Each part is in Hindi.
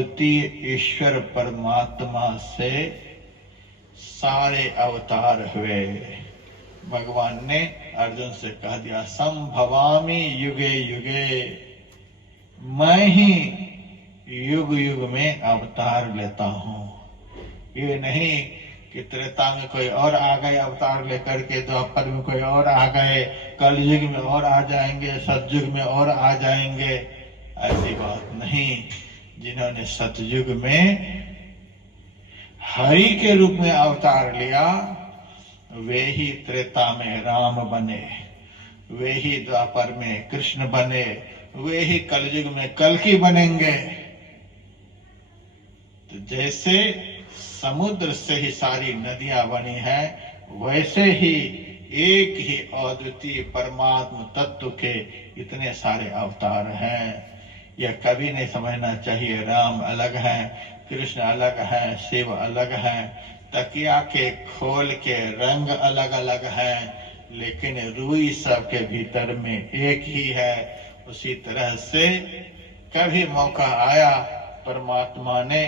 अद्वितीय ईश्वर परमात्मा से सारे अवतार हुए। भगवान ने अर्जुन से कह दिया, संभवामि युगे युगे, मैं ही युग युग में अवतार लेता हूं। ये नहीं कि त्रेता में कोई और आ गए अवतार लेकर के, द्वापर में कोई और आ गए, कलयुग में और आ जाएंगे, सतयुग में और आ जाएंगे, ऐसी बात नहीं। जिन्होंने सतयुग में हरि के रूप में अवतार लिया, वे ही त्रेता में राम बने, वे ही द्वापर में कृष्ण बने, वे ही कलयुग में कल्कि बनेंगे। तो जैसे समुद्र से ही सारी नदियां बनी है, वैसे ही एक ही अद्वितीय परमात्म तत्व के इतने सारे अवतार हैं। यह कभी नहीं समझना चाहिए राम अलग है, कृष्ण अलग है, शिव अलग है। तकिया के खोल के रंग अलग अलग है, लेकिन रूई सबके भीतर में एक ही है। उसी तरह से कभी मौका आया, परमात्मा ने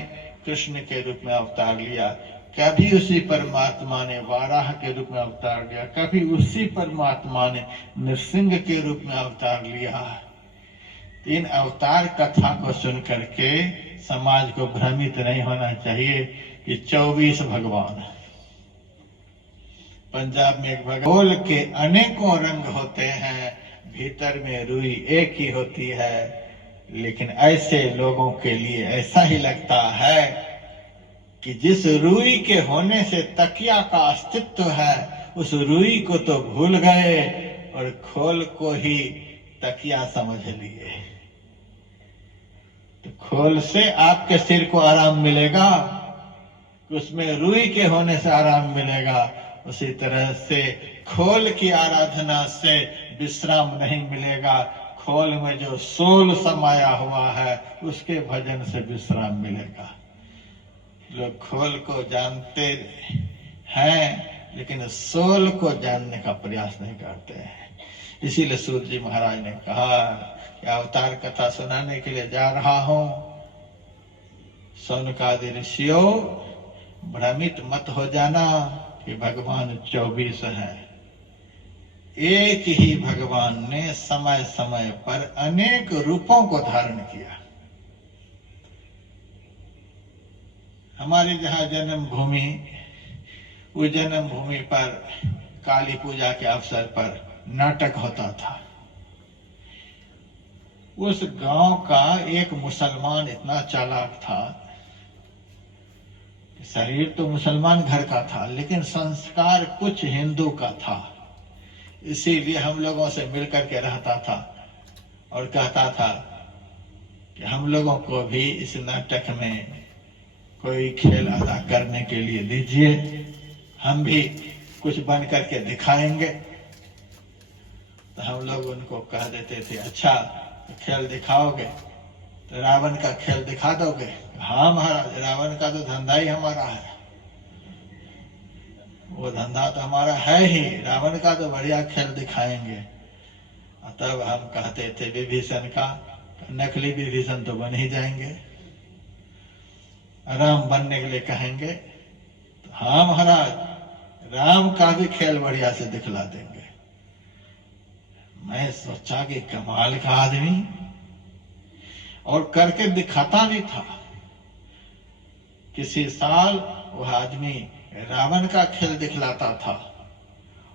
कृष्ण के रूप में अवतार लिया, कभी उसी परमात्मा ने वाराह के रूप में अवतार लिया, कभी उसी परमात्मा ने नृसिंह के रूप में अवतार लिया। इन अवतार कथा को सुन करके समाज को भ्रमित नहीं होना चाहिए कि 24 भगवान। पंजाब में एक भगवान के अनेकों रंग होते हैं, भीतर में रुई एक ही होती है। लेकिन ऐसे लोगों के लिए ऐसा ही लगता है कि जिस रुई के होने से तकिया का अस्तित्व है, उस रुई को तो भूल गए और खोल को ही तकिया समझ लिए। तो खोल से आपके सिर को आराम मिलेगा, उसमें रुई के होने से आराम मिलेगा। उसी तरह से खोल की आराधना से विश्राम नहीं मिलेगा, खोल में जो सोल समाया हुआ है उसके भजन से विश्राम मिलेगा। लोग खोल को जानते हैं लेकिन सोल को जानने का प्रयास नहीं करते हैं। इसीलिए सूत जी महाराज ने कहा कि अवतार कथा सुनाने के लिए जा रहा हूं, सौनकादि ऋषियों भ्रमित मत हो जाना कि भगवान 24 हैं। एक ही भगवान ने समय समय पर अनेक रूपों को धारण किया। हमारी जहां जन्म भूमि, उस जन्म भूमि पर काली पूजा के अवसर पर नाटक होता था। उस गांव का एक मुसलमान इतना चालाक था, शरीर तो मुसलमान घर का था लेकिन संस्कार कुछ हिंदू का था। इसीलिए हम लोगों से मिलकर के रहता था और कहता था कि हम लोगों को भी इस नाटक में कोई खेल अदा करने के लिए दीजिए, हम भी कुछ बन करके दिखाएंगे। तो हम लोग उनको कह देते थे, अच्छा तो खेल दिखाओगे तो रावण का खेल दिखा दोगे? हाँ महाराज, रावण का तो धंधा ही हमारा है, वो धंधा तो हमारा है ही, रावण का तो बढ़िया खेल दिखाएंगे। तब हम कहते थे विभीषण का, नकली विभीषण तो बन ही जाएंगे। राम बनने के लिए कहेंगे तो हाँ महाराज, राम का भी खेल बढ़िया से दिखला देंगे। मैं सोचा कि कमाल का आदमी, और करके दिखाता भी था। किसी साल वह आदमी रावण का खेल दिखलाता था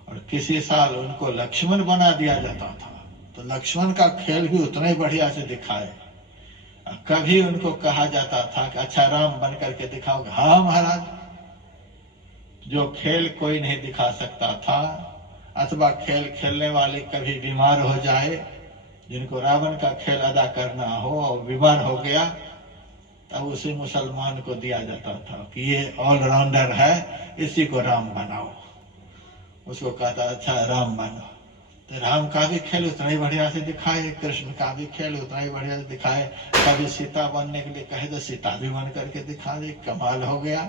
और किसी साल उनको लक्ष्मण बना दिया जाता था, तो लक्ष्मण का खेल भी उतना ही बढ़िया से दिखाए। कभी उनको कहा जाता था कि अच्छा राम बन करके दिखाओगे? हाँ महाराज। जो खेल कोई नहीं दिखा सकता था, अथवा खेल खेलने वाले कभी बीमार हो जाए, जिनको रावण का खेल अदा करना हो और बीमार हो गया, तब उसी मुसलमान को दिया जाता था कि ये ऑलराउंडर है, इसी को राम बनाओ। उसको कहता अच्छा राम बनो। तो राम का भी खेल उतना ही बढ़िया से दिखाए, कृष्ण का भी खेल उतना ही बढ़िया से दिखाए। कभी सीता बनने के लिए कहे तो सीता भी बन करके दिखा दे। कमाल हो गया,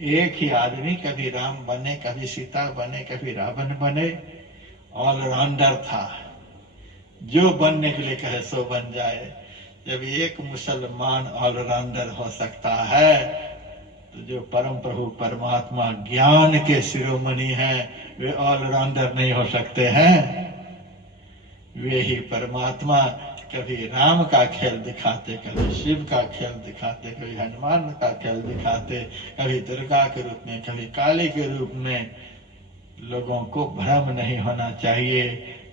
एक ही आदमी कभी राम बने, कभी सीता बने, कभी रावण बने, ऑलराउंडर था। जो बनने के लिए कहे सो बन जाए। जब एक मुसलमान ऑलराउंडर हो सकता है, तो जो परम प्रभु परमात्मा ज्ञान के शिरोमणि हैं, वे ऑलराउंडर नहीं हो सकते हैं? वे ही परमात्मा कभी राम का खेल दिखाते, कभी शिव का खेल दिखाते, कभी हनुमान का खेल दिखाते, कभी दुर्गा के रूप में, कभी काली के रूप में। लोगों को भ्रम नहीं होना चाहिए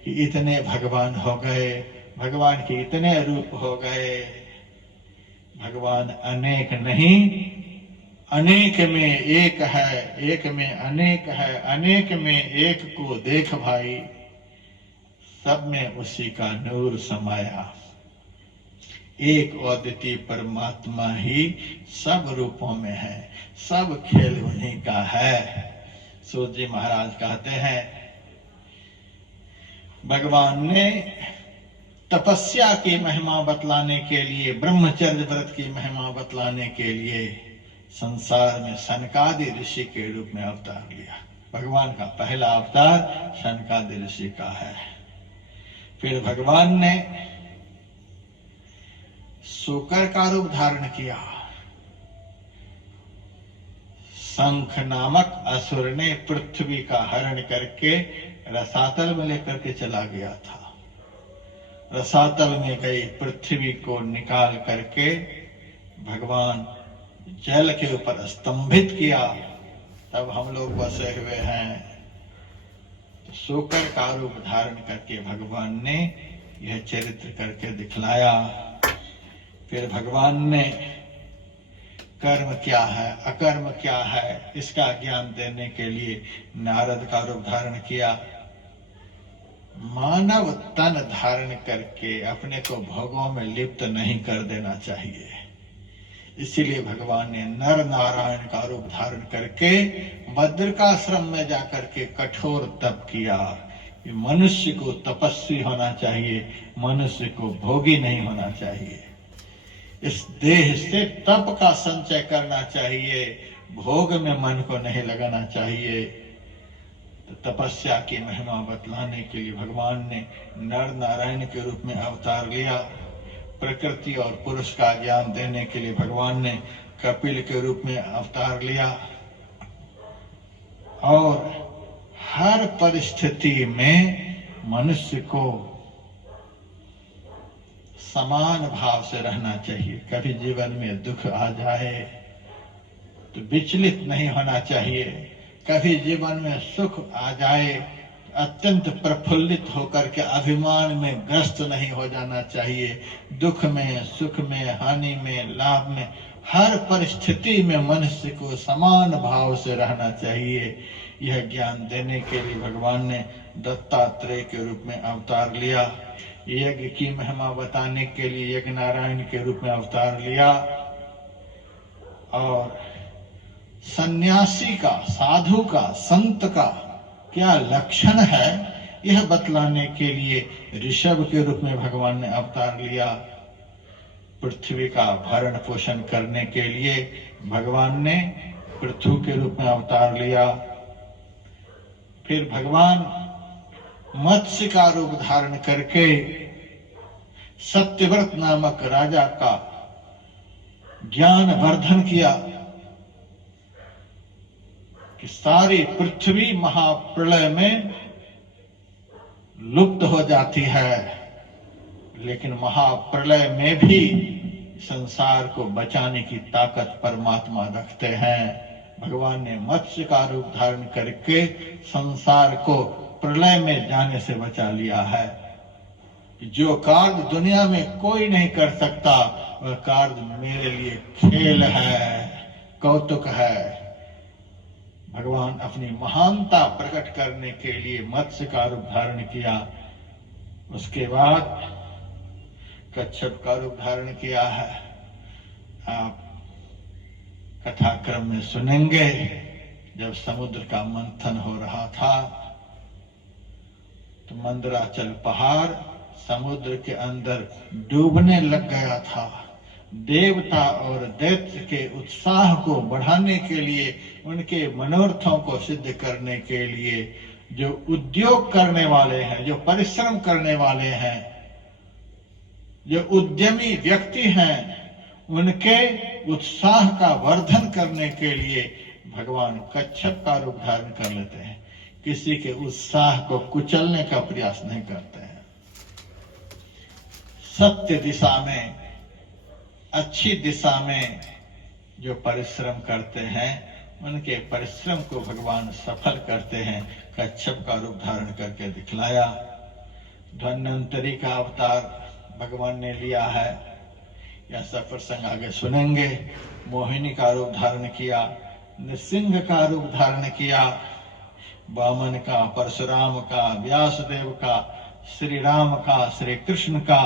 कि इतने भगवान हो गए, भगवान के इतने रूप हो गए। भगवान अनेक नहीं, अनेक में एक है, एक में अनेक है, अनेक में एक को देख भाई, सब में उसी का नूर समाया। एक अद्वितीय परमात्मा ही सब रूपों में है, सब खेल उन्हीं का है। सूत जी महाराज कहते हैं, भगवान ने तपस्या की महिमा बतलाने के लिए, ब्रह्मचर्य व्रत की महिमा बतलाने के लिए संसार में सनकादि ऋषि के रूप में अवतार लिया। भगवान का पहला अवतार सनकादि ऋषि का है। फिर भगवान ने शूकर का रूप धारण किया। शंख नामक असुर ने पृथ्वी का हरण करके रसातल में लेकर के चला गया था। रसातल में गई पृथ्वी को निकाल करके भगवान जल के ऊपर स्तंभित किया, तब हम लोग बसे हुए हैं। तो शूकर का रूप धारण करके भगवान ने यह चरित्र करके दिखलाया। फिर भगवान ने कर्म क्या है, अकर्म क्या है, इसका ज्ञान देने के लिए नारद का रूप धारण किया। मानव तन धारण करके अपने को भोगों में लिप्त नहीं कर देना चाहिए। इसीलिए भगवान ने नर नारायण का रूप धारण करके बद्रिकाश्रम में जाकर के कठोर तप किया। कि मनुष्य को तपस्वी होना चाहिए, मनुष्य को भोगी नहीं होना चाहिए। इस देह से तप का संचय करना चाहिए, भोग में मन को नहीं लगाना चाहिए। तो तपस्या की महिमा बतलाने के लिए भगवान ने नर नारायण के रूप में अवतार लिया। प्रकृति और पुरुष का ज्ञान देने के लिए भगवान ने कपिल के रूप में अवतार लिया। और हर परिस्थिति में मनुष्य को समान भाव से रहना चाहिए। कभी जीवन में दुख आ जाए तो विचलित नहीं होना चाहिए। कभी जीवन में सुख आ जाए अत्यंत प्रफुल्लित होकर के अभिमान में ग्रस्त नहीं हो जाना चाहिए। दुख में, सुख में, हानि में, लाभ में, हर परिस्थिति में मनुष्य को समान भाव से रहना चाहिए। यह ज्ञान देने के लिए भगवान ने दत्तात्रेय के रूप में अवतार लिया। यज्ञ की महिमा बताने के लिए यज्ञ नारायण के रूप में अवतार लिया। और सन्यासी का, साधु का, संत का क्या लक्षण है, यह बतलाने के लिए ऋषभ के रूप में भगवान ने अवतार लिया। पृथ्वी का भरण पोषण करने के लिए भगवान ने पृथु के रूप में अवतार लिया। फिर भगवान मत्स्य का रूप धारण करके सत्यव्रत नामक राजा का ज्ञान वर्धन किया कि सारी पृथ्वी महाप्रलय में लुप्त हो जाती है, लेकिन महाप्रलय में भी संसार को बचाने की ताकत परमात्मा रखते हैं। भगवान ने मत्स्य का रूप धारण करके संसार को प्रलय में जाने से बचा लिया है। जो कार्य दुनिया में कोई नहीं कर सकता, वह कार्य मेरे लिए खेल है, कौतुक है। भगवान अपनी महानता प्रकट करने के लिए मत्स्य का रूप धारण किया। उसके बाद कच्छप का रूप धारण किया है। आप कथाक्रम में सुनेंगे, जब समुद्र का मंथन हो रहा था तो मंदराचल पहाड़ समुद्र के अंदर डूबने लग गया था। देवता और दैत्य के उत्साह को बढ़ाने के लिए, उनके मनोरथों को सिद्ध करने के लिए जो उद्योग करने वाले हैं, जो परिश्रम करने वाले हैं, जो उद्यमी व्यक्ति हैं उनके उत्साह का वर्धन करने के लिए भगवान कच्छप का रूप धारण कर लेते हैं। किसी के उत्साह को कुचलने का प्रयास नहीं करते हैं। सत्य दिशा में, अच्छी दिशा में जो परिश्रम करते हैं उनके परिश्रम को भगवान सफल करते हैं। कच्छप का रूप धारण करके दिखलाया। धन्वंतरी का अवतार भगवान ने लिया है, यह सब प्रसंग आगे सुनेंगे। मोहिनी का रूप धारण किया, नृसिंह का रूप धारण किया, वामन का, परशुराम का, व्यासदेव का, श्री राम का, श्री कृष्ण का,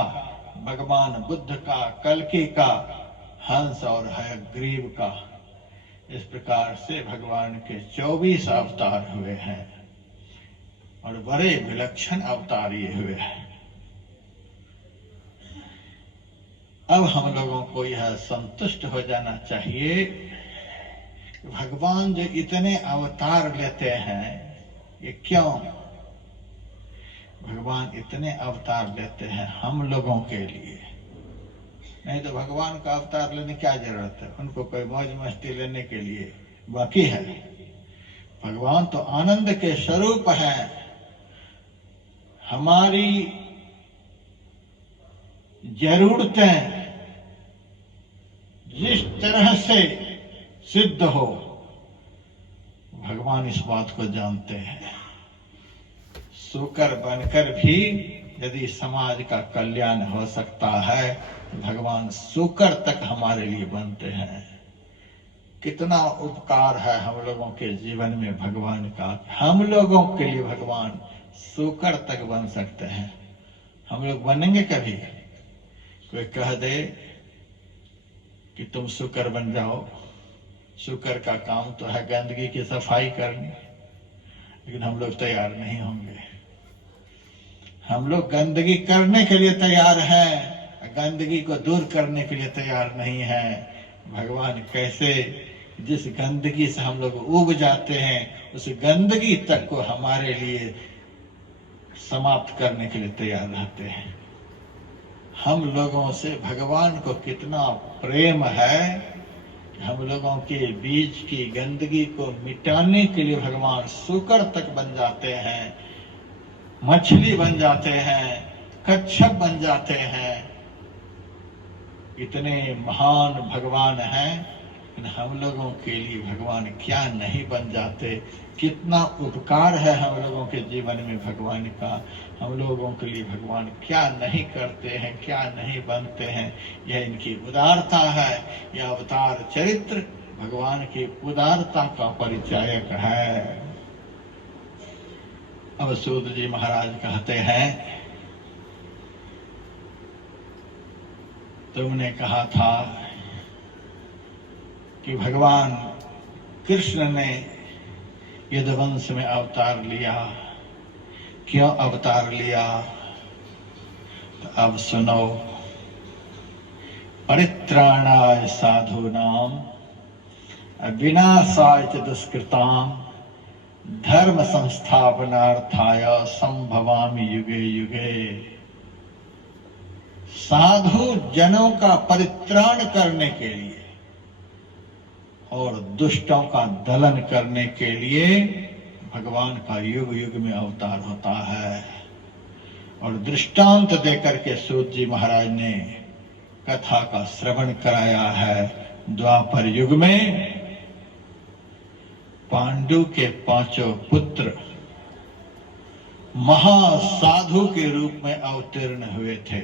भगवान बुद्ध का, कल्कि का, हंस और हयग्रीव का। इस प्रकार से भगवान के 24 अवतार हुए हैं और बड़े विलक्षण अवतार ये हुए हैं। अब हम लोगों को यह संतुष्ट हो जाना चाहिए कि भगवान जो इतने अवतार लेते हैं, ये क्यों? भगवान इतने अवतार लेते हैं हम लोगों के लिए। नहीं तो भगवान का अवतार लेने क्या जरूरत है? उनको कोई मौज मस्ती लेने के लिए बाकी है। भगवान तो आनंद के स्वरूप हैं। हमारी जरूरतें जिस तरह से सिद्ध हो, भगवान इस बात को जानते हैं। शुकर बनकर भी यदि समाज का कल्याण हो सकता है, भगवान शुकर तक हमारे लिए बनते हैं। कितना उपकार है हम लोगों के जीवन में भगवान का। हम लोगों के लिए भगवान शुकर तक बन सकते हैं। हम लोग बनेंगे कभी? कोई कह दे कि तुम शुकर बन जाओ। शुकर का काम तो है गंदगी की सफाई करनी, लेकिन हम लोग तैयार नहीं होंगे। हम लोग गंदगी करने के लिए तैयार हैं, गंदगी को दूर करने के लिए तैयार नहीं है। भगवान कैसे जिस गंदगी से हम लोग उब जाते हैं, उस गंदगी तक को हमारे लिए समाप्त करने के लिए तैयार रहते हैं। हम लोगों से भगवान को कितना प्रेम है। हम लोगों के बीच की गंदगी को मिटाने के लिए भगवान शुकर तक बन जाते हैं, मछली बन जाते हैं, कच्छप बन जाते हैं। इतने महान भगवान हैं, लेकिन हम लोगों के लिए भगवान क्या नहीं बन जाते। कितना उपकार है हम लोगों के जीवन में भगवान का। हम लोगों के लिए भगवान क्या नहीं करते हैं, क्या नहीं बनते हैं। यह इनकी उदारता है। यह अवतार चरित्र भगवान की उदारता का परिचायक है। अब सूत जी महाराज कहते हैं, तुमने कहा था कि भगवान कृष्ण ने यदुवंश में अवतार लिया। क्यों अवतार लिया? तो अब सुनो। परित्राणाय साधूनाम विनाशाय च दुष्कृताम धर्म संस्थापनार्थाय संभवामि युगे युगे। साधु जनों का परित्राण करने के लिए और दुष्टों का दलन करने के लिए भगवान का युग युग में अवतार होता है। और दृष्टांत देकर के सूत जी महाराज ने कथा का श्रवण कराया है। द्वापर युग में पांडु के 5 पुत्र महासाधु के रूप में अवतीर्ण हुए थे।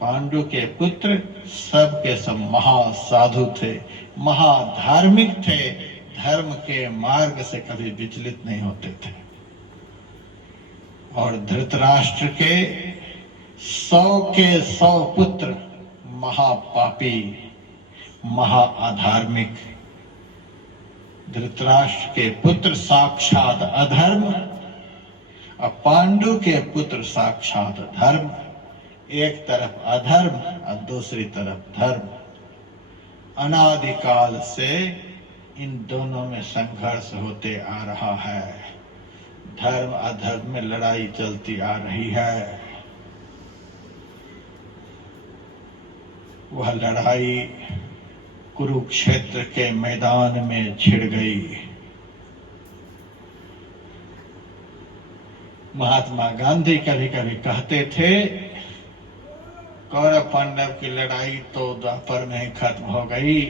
पांडु के पुत्र सब के सब महासाधु थे, महाधार्मिक थे, धर्म के मार्ग से कभी विचलित नहीं होते थे। और धृतराष्ट्र के 100 के 100 पुत्र महापापी, महाअधार्मिक। धृतराष्ट्र के पुत्र साक्षात अधर्म और पांडु के पुत्र साक्षात धर्म। एक तरफ अधर्म और दूसरी तरफ धर्म। अनादिकाल से इन दोनों में संघर्ष होते आ रहा है। धर्म अधर्म में लड़ाई चलती आ रही है। वह लड़ाई कुरुक्षेत्र के मैदान में छिड़ गई। महात्मा गांधी कभी कभी कहते थे, कौरव पांडव की लड़ाई तो द्वापर में ही खत्म हो गई,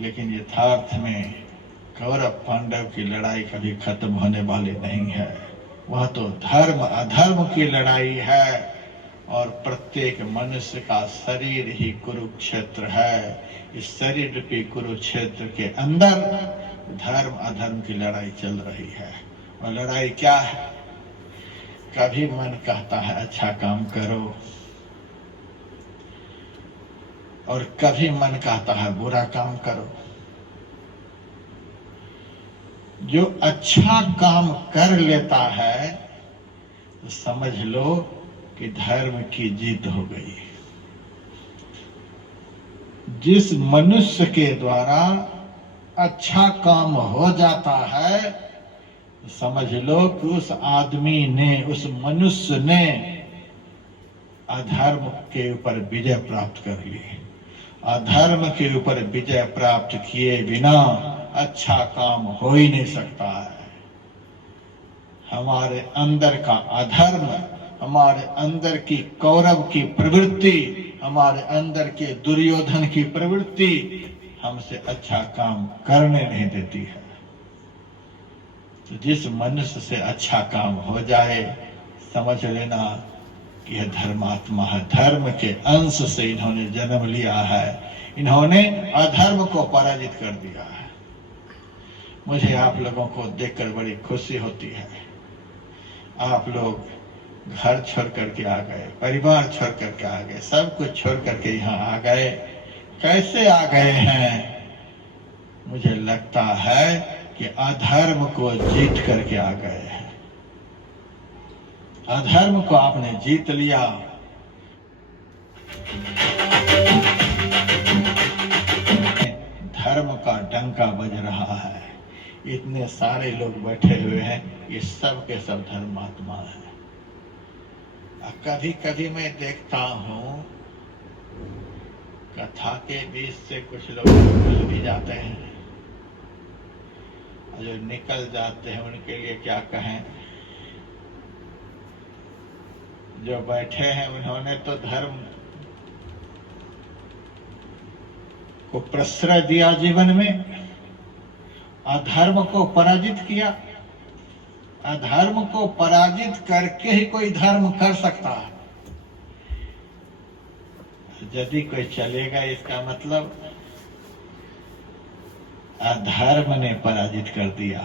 लेकिन यथार्थ में कौरव पांडव की लड़ाई कभी खत्म होने वाली नहीं है। वह तो धर्म अधर्म की लड़ाई है, और प्रत्येक मनुष्य का शरीर ही कुरुक्षेत्र है। इस शरीर रूपी कुरुक्षेत्र के अंदर धर्म अधर्म की लड़ाई चल रही है। और लड़ाई क्या है? कभी मन कहता है अच्छा काम करो, और कभी मन कहता है बुरा काम करो। जो अच्छा काम कर लेता है तो समझ लो कि धर्म की जीत हो गई। जिस मनुष्य के द्वारा अच्छा काम हो जाता है तो समझ लो कि उस आदमी ने, उस मनुष्य ने अधर्म के ऊपर विजय प्राप्त कर ली। अधर्म के ऊपर विजय प्राप्त किए बिना अच्छा काम हो ही नहीं सकता है। हमारे अंदर का अधर्म, हमारे अंदर की कौरव की प्रवृत्ति, हमारे अंदर के दुर्योधन की प्रवृत्ति हमसे अच्छा काम करने नहीं देती है। तो जिस मनुष्य से अच्छा काम हो जाए, समझ लेना कि यह धर्मात्मा है। धर्म के अंश से इन्होंने जन्म लिया है। इन्होंने अधर्म को पराजित कर दिया है। मुझे आप लोगों को देखकर बड़ी खुशी होती है। आप लोग घर छोड़ करके आ गए, परिवार छोड़ करके आ गए, सब कुछ छोड़ करके यहाँ आ गए। कैसे आ गए हैं? मुझे लगता है कि अधर्म को जीत करके आ गए हैं। अधर्म को आपने जीत लिया। धर्म का डंका बज रहा है। इतने सारे लोग बैठे हुए हैं, ये सब के सब धर्मात्मा हैं। कभी कभी मैं देखता हूँ कथा के बीच से कुछ लोग निकल भी जाते हैं। जो निकल जाते हैं उनके लिए क्या कहें? जो बैठे हैं उन्होंने तो धर्म को प्रश्रय दिया, जीवन में अधर्म को पराजित किया। अधर्म को पराजित करके ही कोई धर्म कर सकता है। यदि कोई चलेगा, इसका मतलब अधर्म ने पराजित कर दिया,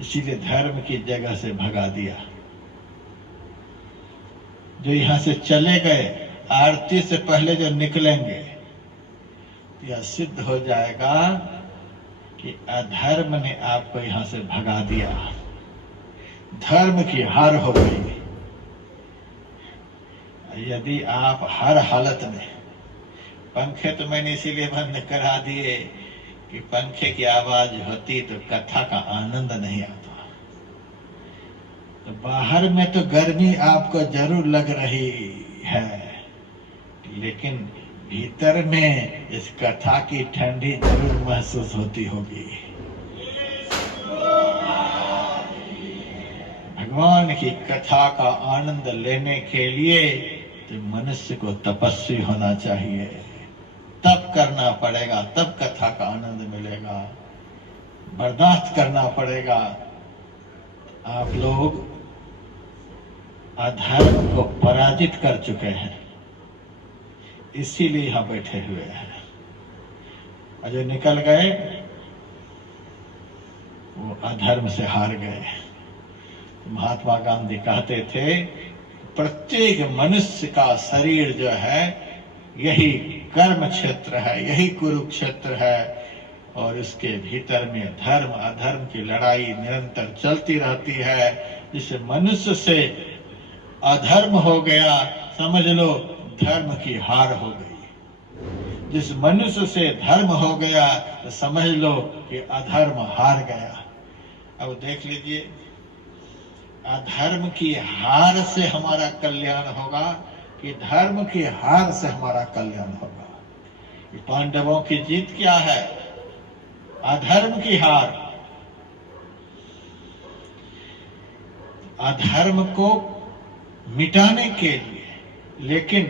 इसीलिए धर्म की जगह से भगा दिया। जो यहां से चले गए, आरती से पहले जो निकलेंगे, यह सिद्ध हो जाएगा कि अधर्म ने आपको यहां से भगा दिया। धर्म की हार हो गई। यदि आप हर हालत में, पंखे तो मैंने इसीलिए बंद करा दिए कि पंखे की आवाज होती तो कथा का आनंद नहीं आता। तो बाहर में तो गर्मी आपको जरूर लग रही है, लेकिन भीतर में इस कथा की ठंडी जरूर महसूस होती होगी। भगवान की कथा का आनंद लेने के लिए तो मनुष्य को तपस्वी होना चाहिए। तप करना पड़ेगा, तब कथा का आनंद मिलेगा। बर्दाश्त करना पड़ेगा। आप लोग अधर्म को पराजित कर चुके हैं, इसीलिए यहां बैठे हुए हैं। और जो निकल गए वो अधर्म से हार गए। महात्मा गांधी कहते थे, प्रत्येक मनुष्य का शरीर जो है यही कर्म क्षेत्र है, यही कुरुक्षेत्र है, और इसके भीतर में धर्म अधर्म की लड़ाई निरंतर चलती रहती है। जिस मनुष्य से अधर्म हो गया, समझ लो धर्म की हार हो गई। जिस मनुष्य से धर्म हो गया तो समझ लो कि अधर्म हार गया। अब देख लीजिए, अधर्म की हार से हमारा कल्याण होगा, कि धर्म की हार से हमारा कल्याण होगा। पांडवों की जीत क्या है? अधर्म की हार। अधर्म को मिटाने के लिए, लेकिन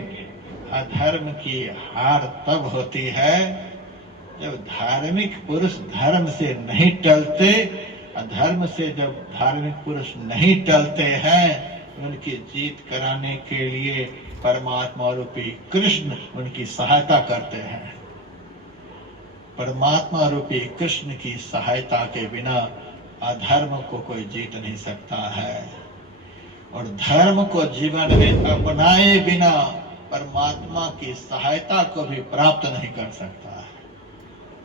अधर्म की हार तब होती है जब धार्मिक पुरुष धर्म से नहीं टलते। अधर्म से जब धार्मिक पुरुष नहीं टलते हैं, उनकी जीत कराने के लिए परमात्मा रूपी कृष्ण उनकी सहायता करते हैं। परमात्मा रूपी कृष्ण की सहायता के बिना अधर्म को कोई जीत नहीं सकता है, और धर्म को जीवन में अपनाए बिना परमात्मा की सहायता को भी प्राप्त नहीं कर सकता है।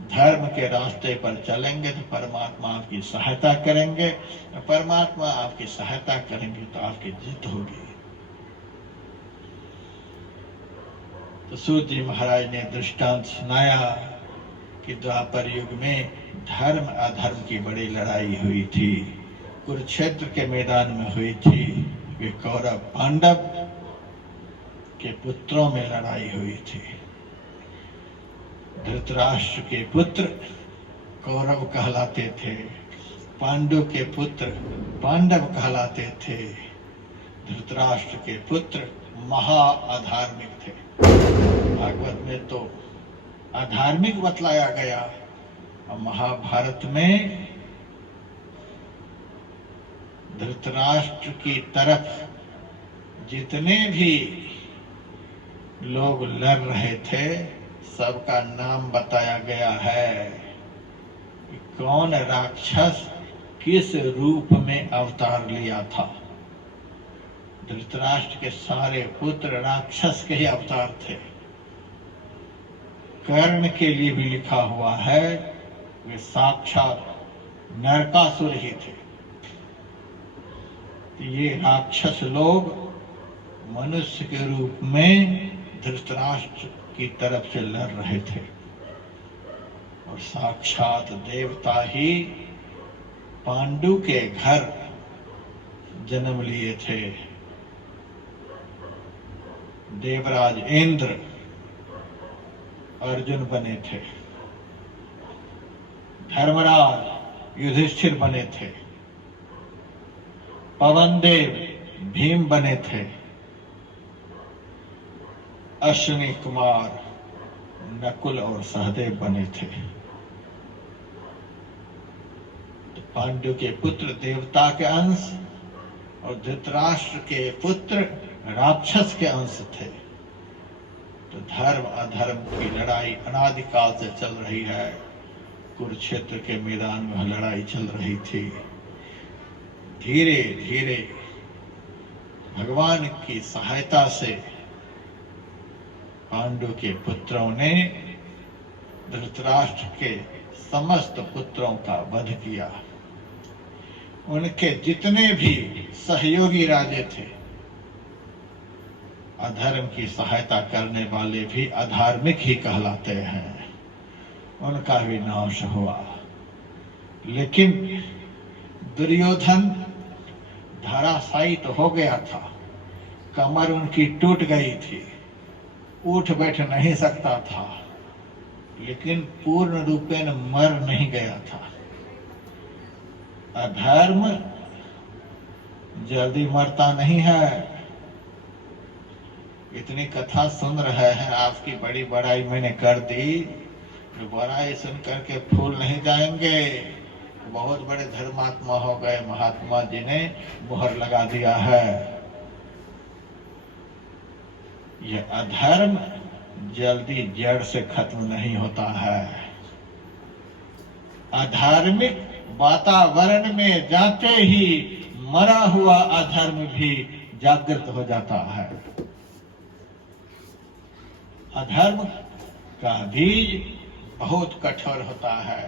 धर्म के रास्ते पर चलेंगे तो परमात्मा आपकी सहायता करेंगे, परमात्मा आपकी सहायता करेंगे तो आपकी जीत होगी। तो सूत जी महाराज ने दृष्टांत सुनाया कि द्वापर युग में धर्म अधर्म की बड़ी लड़ाई हुई थी, कुरुक्षेत्र के मैदान में हुई थी। वे कौरव पांडव के पुत्रों में लड़ाई हुई थी। धृतराष्ट्र के पुत्र कौरव कहलाते थे, पांडु के पुत्र पांडव कहलाते थे। धृतराष्ट्र के पुत्र महा अधार्मिक थे। भागवत में तो अधार्मिक बतलाया गया, और महाभारत में धृतराष्ट्र की तरफ जितने भी लोग लड़ रहे थे, सबका नाम बताया गया है कि कौन राक्षस किस रूप में अवतार लिया था। धृतराष्ट्र के सारे पुत्र राक्षस के ही अवतार थे। कर्ण के लिए भी लिखा हुआ है, वे साक्षात नरकासुर ही थे। ये राक्षस लोग मनुष्य के रूप में धृतराष्ट्र की तरफ से लड़ रहे थे, और साक्षात देवता ही पांडु के घर जन्म लिए थे। देवराज इंद्र अर्जुन बने थे, धर्मराज युधिष्ठिर बने थे, पवन देव भीम बने थे, अश्विनी कुमार नकुल और सहदेव बने थे। तो पांडु के पुत्र देवता के अंश और धृतराष्ट्र के पुत्र राक्षस के अंश थे। तो धर्म अधर्म की लड़ाई अनादिकाल से चल रही है। कुरुक्षेत्र के मैदान में लड़ाई चल रही थी। धीरे धीरे भगवान की सहायता से पांडु के पुत्रों ने धृतराष्ट्र के समस्त पुत्रों का वध किया। उनके जितने भी सहयोगी राजे थे, अधर्म की सहायता करने वाले भी अधार्मिक ही कहलाते हैं, उनका भी नाश हुआ। लेकिन दुर्योधन धराशायी तो हो गया था, कमर उनकी टूट गई थी, उठ बैठ नहीं सकता था, लेकिन पूर्ण रूपेण मर नहीं गया था। अधर्म जल्दी मरता नहीं है। इतनी कथा सुन रहे हैं, आपकी बड़ी बड़ाई मैंने कर दी, बड़ाई सुन करके फूल नहीं जाएंगे। बहुत बड़े धर्मात्मा हो गए, महात्मा जी ने मुहर लगा दिया है। यह अधर्म जल्दी जड़ से खत्म नहीं होता है। अधार्मिक वातावरण में जाते ही मरा हुआ अधर्म भी जागृत हो जाता है। अधर्म का बीज बहुत कठोर होता है।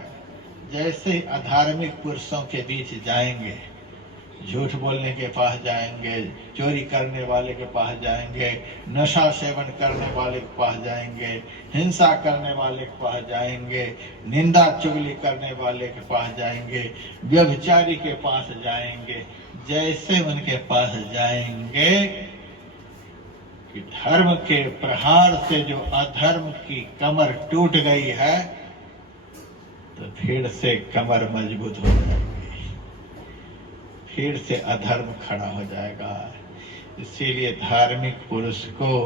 जैसे अधार्मिक पुरुषों के बीच जाएंगे, झूठ बोलने के पास जाएंगे, चोरी करने वाले के पास जाएंगे, नशा सेवन करने वाले के पास जाएंगे, हिंसा करने वाले के पास जाएंगे, निंदा चुगली करने वाले के पास जाएंगे, व्यभिचारी के पास जाएंगे, जैसे उनके पास जाएंगे कि धर्म के प्रहार से जो अधर्म की कमर टूट गई है, तो फिर से कमर मजबूत हो जाएगी, फिर से अधर्म खड़ा हो जाएगा। इसीलिए धार्मिक पुरुष को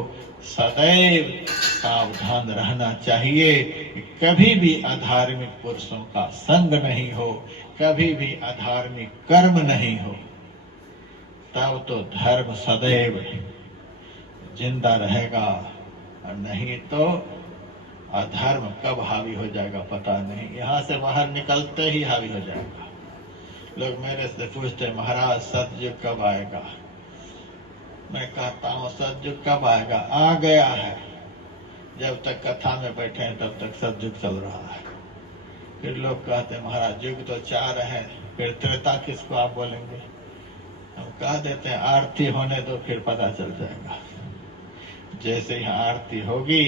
सदैव सावधान रहना चाहिए कि कभी भी अधार्मिक पुरुषों का संग नहीं हो, कभी भी अधार्मिक कर्म नहीं हो, तब तो धर्म सदैव जिंदा रहेगा। और नहीं तो अधर्म कब हावी हो जाएगा पता नहीं, यहाँ से बाहर निकलते ही हावी हो जाएगा। लोग मेरे से पूछते, महाराज सतयुग कब आएगा? मैं कहता हूँ सतयुग कब आएगा? आ गया है। जब तक कथा में बैठे हैं तब तक सतयुग चल रहा है। फिर लोग कहते हैं महाराज युग तो 4 है, फिर त्रेता किसको आप बोलेंगे? हम कह देते हैं आरती होने दो, फिर पता चल जाएगा। जैसे ही आरती होगी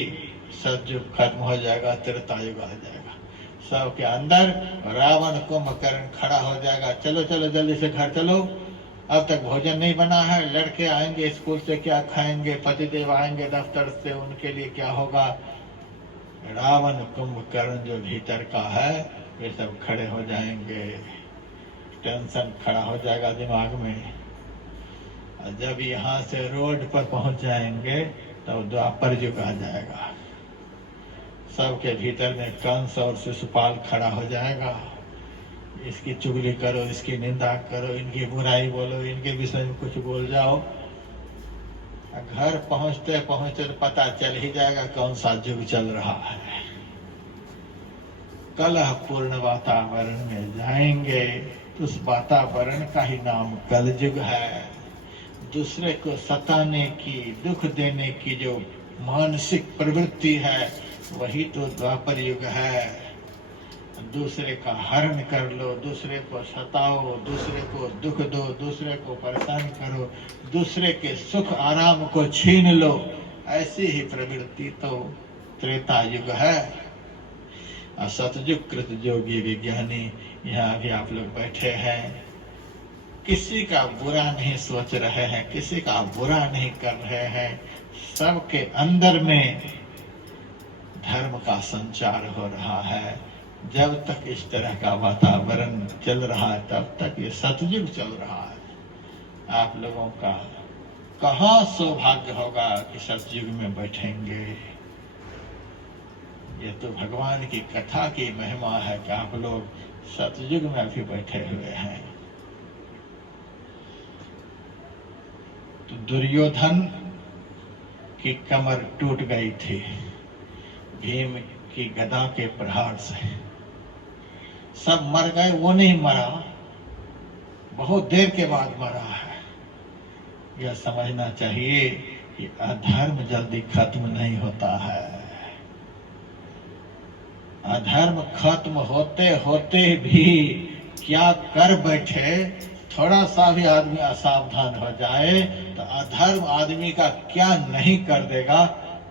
सतयुग खत्म हो जाएगा, त्रेता युग आ जाएगा। सबके अंदर रावण कुंभकर्ण खड़ा हो जाएगा, चलो चलो जल्दी से घर चलो, अब तक भोजन नहीं बना है, लड़के आएंगे स्कूल से क्या खाएंगे, पतिदेव आएंगे दफ्तर से उनके लिए क्या होगा। रावण कुंभकर्ण जो भीतर का है वे सब खड़े हो जाएंगे, टेंशन खड़ा हो जाएगा दिमाग में। और जब यहाँ से रोड पर पहुंच जाएंगे तब द्वापर युग आ जाएगा। सबके भीतर में कंस और शिशुपाल खड़ा हो जाएगा, इसकी चुगली करो, इसकी निंदा करो, इनकी बुराई बोलो, इनके विषय में कुछ बोल जाओ। घर पहुंचते पहुंचते पता चल ही जाएगा कौन सा युग चल रहा है। कलह पूर्ण वातावरण में जाएंगे तो उस वातावरण का ही नाम कलयुग है। दूसरे को सताने की, दुख देने की जो मानसिक प्रवृत्ति है वही तो द्वापर युग है। दूसरे का हरण कर लो, दूसरे को सताओ, दूसरे को दुख दो, दूसरे को परेशान करो, दूसरे के सुख आराम को छीन लो, ऐसी ही प्रवृत्ति तो त्रेता युग है। और सतयुग कृत योगी विज्ञानी यहाँ भी आप लोग बैठे हैं, किसी का बुरा नहीं सोच रहे हैं, किसी का बुरा नहीं कर रहे हैं, सबके अंदर में धर्म का संचार हो रहा है। जब तक इस तरह का वातावरण चल रहा है तब तक ये सतयुग चल रहा है। आप लोगों का कहाँ सौभाग्य होगा कि सतयुग में बैठेंगे। ये तो भगवान की कथा की महिमा है कि आप लोग सतयुग में अभी बैठे हुए हैं। तो दुर्योधन की कमर टूट गई थी भीम की गदा के प्रहार से। सब मर गए, वो नहीं मरा, बहुत देर के बाद मरा है। यह समझना चाहिए कि अधर्म जल्दी खत्म नहीं होता है। अधर्म खत्म होते होते भी क्या कर बैठे, थोड़ा सा भी आदमी असावधान हो जाए तो अधर्म आदमी का क्या नहीं कर देगा,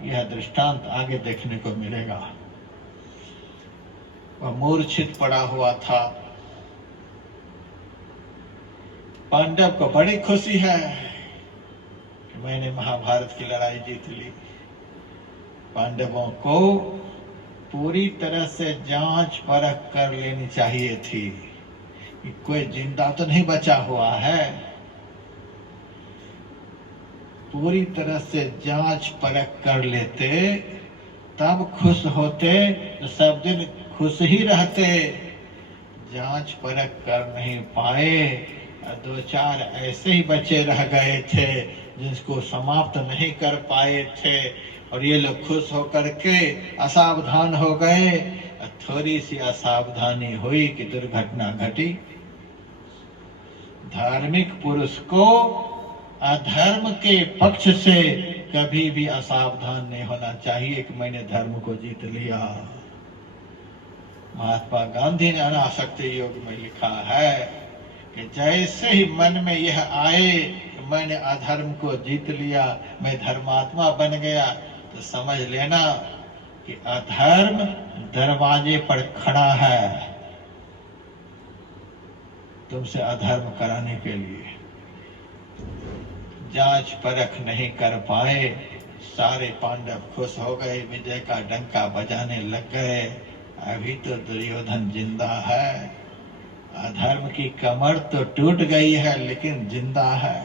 यह दृष्टांत आगे देखने को मिलेगा। वह मूर्छित पड़ा हुआ था। पांडव को बड़ी खुशी है कि मैंने महाभारत की लड़ाई जीत ली। पांडवों को पूरी तरह से जांच परख कर लेनी चाहिए थी कि कोई जिंदा तो नहीं बचा हुआ है। पूरी तरह से जांच परख कर लेते तब खुश होते, तो सब दिन खुश ही रहते। जांच परख कर नहीं पाए, 2-4 ऐसे ही बच्चे रह गए थे जिसको समाप्त नहीं कर पाए थे, और ये लोग खुश होकर के असावधान हो गए। थोड़ी सी असावधानी हुई कि दुर्घटना घटी। धार्मिक पुरुष को अधर्म के पक्ष से कभी भी असावधान नहीं होना चाहिए कि मैंने धर्म को जीत लिया। महात्मा गांधी ने अनासक्ति योग में लिखा है कि जैसे ही मन में यह आए कि मैंने अधर्म को जीत लिया, मैं धर्मात्मा बन गया, तो समझ लेना कि अधर्म दरवाजे पर खड़ा है तुमसे अधर्म कराने के लिए। जांच परख नहीं कर पाए सारे पांडव खुश हो गए, विजय का डंका बजाने लग गए। अभी तो दुर्योधन जिंदा है, अधर्म की कमर तो टूट गई है लेकिन जिंदा है।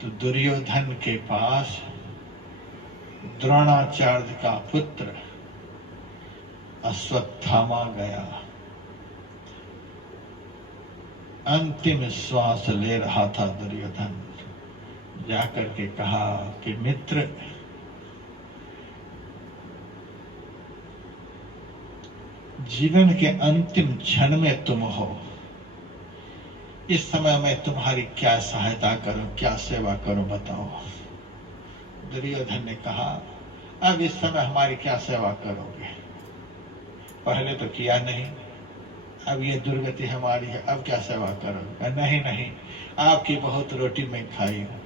तो दुर्योधन के पास द्रोणाचार्य का पुत्र अश्वत्थामा गया। अंतिम श्वास ले रहा था दुर्योधन, जाकर के कहा कि मित्र, जीवन के अंतिम क्षण में तुम हो, इस समय मैं तुम्हारी क्या सहायता करूं, क्या सेवा करूं, बताओ। दुर्योधन ने कहा, अब इस समय हमारी क्या सेवा करोगे, पहले तो किया नहीं, अब ये दुर्गति हमारी है, अब क्या सेवा करोगे। नहीं नहीं, आपकी बहुत रोटी मैं खाई हूं,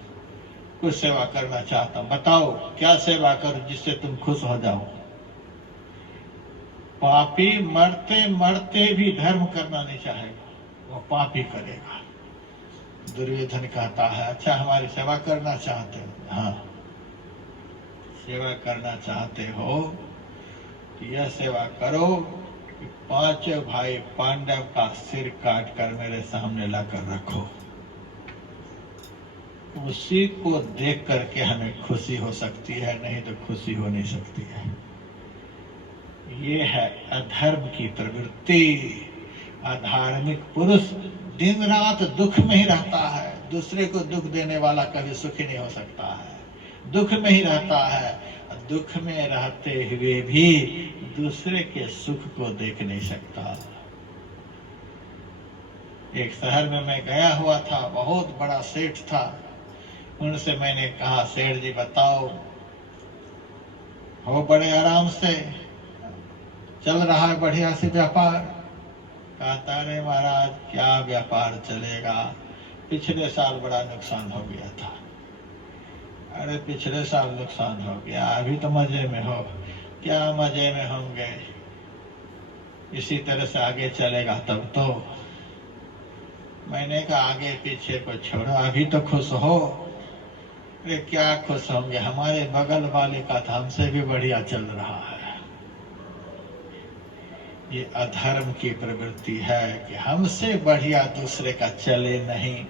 कुछ सेवा करना चाहता हूं, बताओ क्या सेवा करूं जिससे तुम खुश हो जाओ। पापी मरते मरते भी धर्म करना नहीं चाहेगा, वो पापी करेगा। दुर्योधन कहता है, अच्छा हमारी सेवा करना चाहते हो, हाँ सेवा करना चाहते हो तो यह सेवा करो कि पांचों भाई पांडव का सिर काट कर मेरे सामने लाकर रखो, उसी को देख करके हमें खुशी हो सकती है, नहीं तो खुशी हो नहीं सकती है। ये है अधर्म की प्रवृत्ति। अधार्मिक पुरुष दिन रात दुख में ही रहता है, दूसरे को दुख देने वाला कभी सुखी नहीं हो सकता है, दुख में ही रहता है। दुख में रहते हुए भी दूसरे के सुख को देख नहीं सकता। एक शहर में मैं गया हुआ था, बहुत बड़ा सेठ था, उनसे मैंने कहा, सेठ जी बताओ, हो बड़े आराम से चल रहा है बढ़िया से व्यापार। कहता, अरे महाराज क्या व्यापार चलेगा, पिछले साल बड़ा नुकसान हो गया था। अरे पिछले साल नुकसान हो गया, अभी तो मजे में हो। क्या मजे में होंगे, इसी तरह से आगे चलेगा तब तो। मैंने कहा आगे पीछे को छोड़ो, अभी तो खुश हो। अरे क्या खुश होंगे, हमारे बगल वाले का तो हमसे भी बढ़िया चल रहा है। ये अधर्म की प्रवृत्ति है कि हमसे बढ़िया दूसरे का चले नहीं।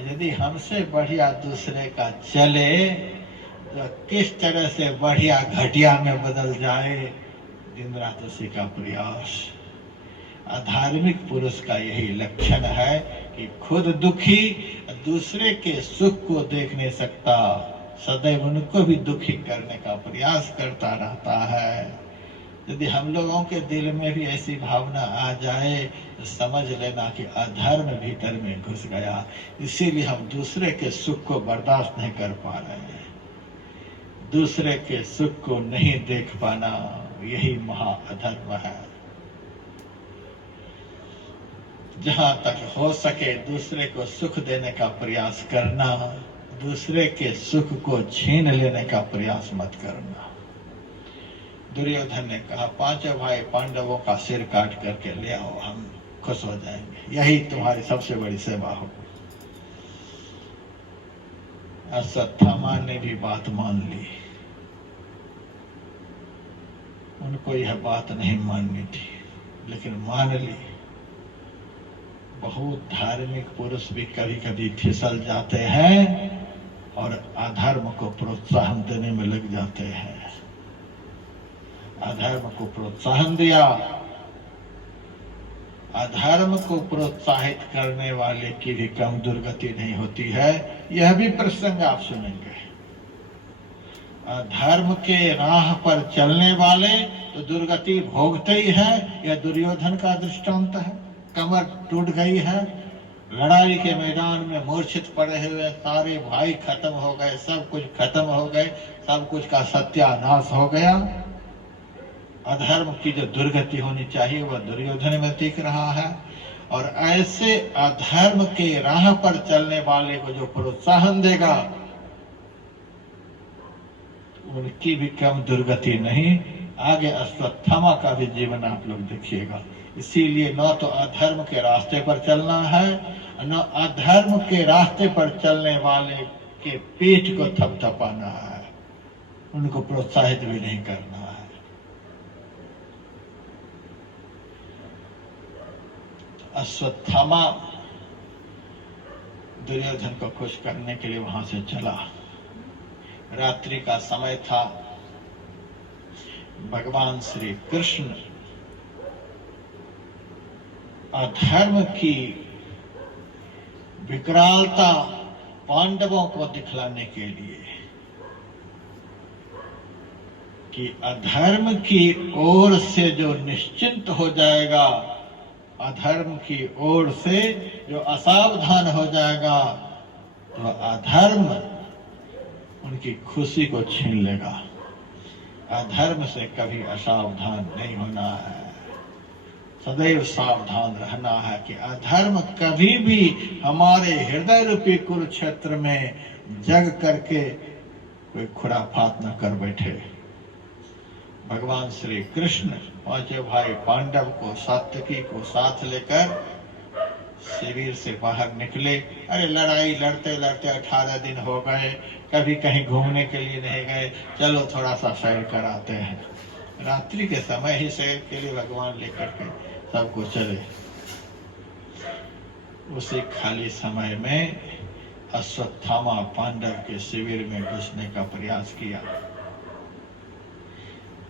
यदि हमसे बढ़िया दूसरे का चले तो किस तरह से बढ़िया घटिया में बदल जाए, दिन रात उसी का प्रयास। अधार्मिक पुरुष का यही लक्षण है कि खुद दुखी, दूसरे के सुख को देख नहीं सकता, सदैव उनको भी दुखी करने का प्रयास करता रहता है। यदि हम लोगों के दिल में भी ऐसी भावना आ जाए तो समझ लेना कि अधर्म भीतर में घुस गया। इसीलिए हम दूसरे के सुख को बर्दाश्त नहीं कर पा रहे हैं, दूसरे के सुख को नहीं देख पाना, यही महा अधर्म है। जहां तक हो सके दूसरे को सुख देने का प्रयास करना, दूसरे के सुख को छीन लेने का प्रयास मत करना। दुर्योधन ने कहा, पांचों भाई पांडवों का सिर काट करके ले आओ, हम खुश हो जाएंगे, यही तुम्हारी सबसे बड़ी सेवा हो। अश्वत्थामा ने भी बात मान ली, उनको यह बात नहीं माननी थी लेकिन मान ली। बहुत धार्मिक पुरुष भी कभी कभी फिसल जाते हैं और अधर्म को प्रोत्साहन देने में लग जाते हैं। अधर्म को प्रोत्साहन दिया, अधर्म को प्रोत्साहित करने वाले की भी कम दुर्गति नहीं होती है। यह भी प्रसंग आप सुनेंगे। अधर्म के राह पर चलने वाले तो दुर्गति भोगते ही है। यह दुर्योधन का दृष्टांत है। कमर टूट गई है, लड़ाई के मैदान में मूर्छित पड़े हुए सारे भाई खत्म हो गए, सब कुछ खत्म हो गए, सब कुछ का सत्यानाश हो गया। अधर्म की जो दुर्गति होनी चाहिए वह दुर्योधन में दिख रहा है। और ऐसे अधर्म के राह पर चलने वाले को जो प्रोत्साहन देगा उनकी भी कम दुर्गति नहीं। आगे अश्वत्थामा का भी जीवन आप लोग देखिएगा। इसीलिए न तो अधर्म के रास्ते पर चलना है, न अधर्म के रास्ते पर चलने वाले के पेट को थपथपाना है, उनको प्रोत्साहित भी नहीं करना है। अश्वत्थामा दुर्योधन को खुश करने के लिए वहां से चला। रात्रि का समय था। भगवान श्री कृष्ण अधर्म की विकरालता पांडवों को दिखलाने के लिए कि अधर्म की ओर से जो निश्चिंत हो जाएगा, अधर्म की ओर से जो असावधान हो जाएगा, तो अधर्म उनकी खुशी को छीन लेगा। अधर्म से कभी असावधान नहीं होना है, सदैव सावधान रहना है कि अधर्म कभी भी हमारे हृदय रूपी कुरुक्षेत्र में जग करके कोई खुराफात न कर बैठे। भगवान श्री कृष्ण पांचों भाई पांडव को, सात्यकी को साथ लेकर शिविर से बाहर निकले। अरे लड़ाई लड़ते लड़ते 18 दिन हो गए, कभी कहीं घूमने के लिए नहीं गए, चलो थोड़ा सा सैर कराते हैं। रात्रि के समय ही सैर के लिए भगवान लेकर के सबको चले। उसी खाली समय में अश्वत्थामा पांडव के शिविर में घुसने का प्रयास किया।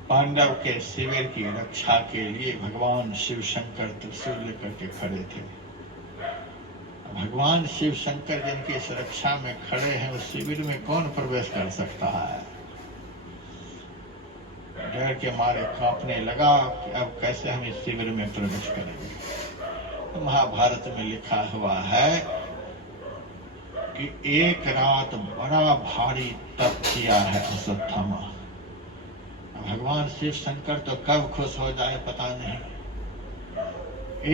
पांडव के शिविर की रक्षा के लिए भगवान शिव शंकर त्रिशूल लेकर के खड़े थे। भगवान शिव शंकर जिनकी सुरक्षा में खड़े हैं, उस शिविर में कौन प्रवेश कर सकता है? डर के मारे कांपने लगा कि अब कैसे हम इस शिविर में प्रवेश करेंगे। तो महाभारत में लिखा हुआ है कि एक रात बड़ा भारी तप किया है अश्वत्थामा। भगवान शिव शंकर तो कब खुश हो जाए पता नहीं।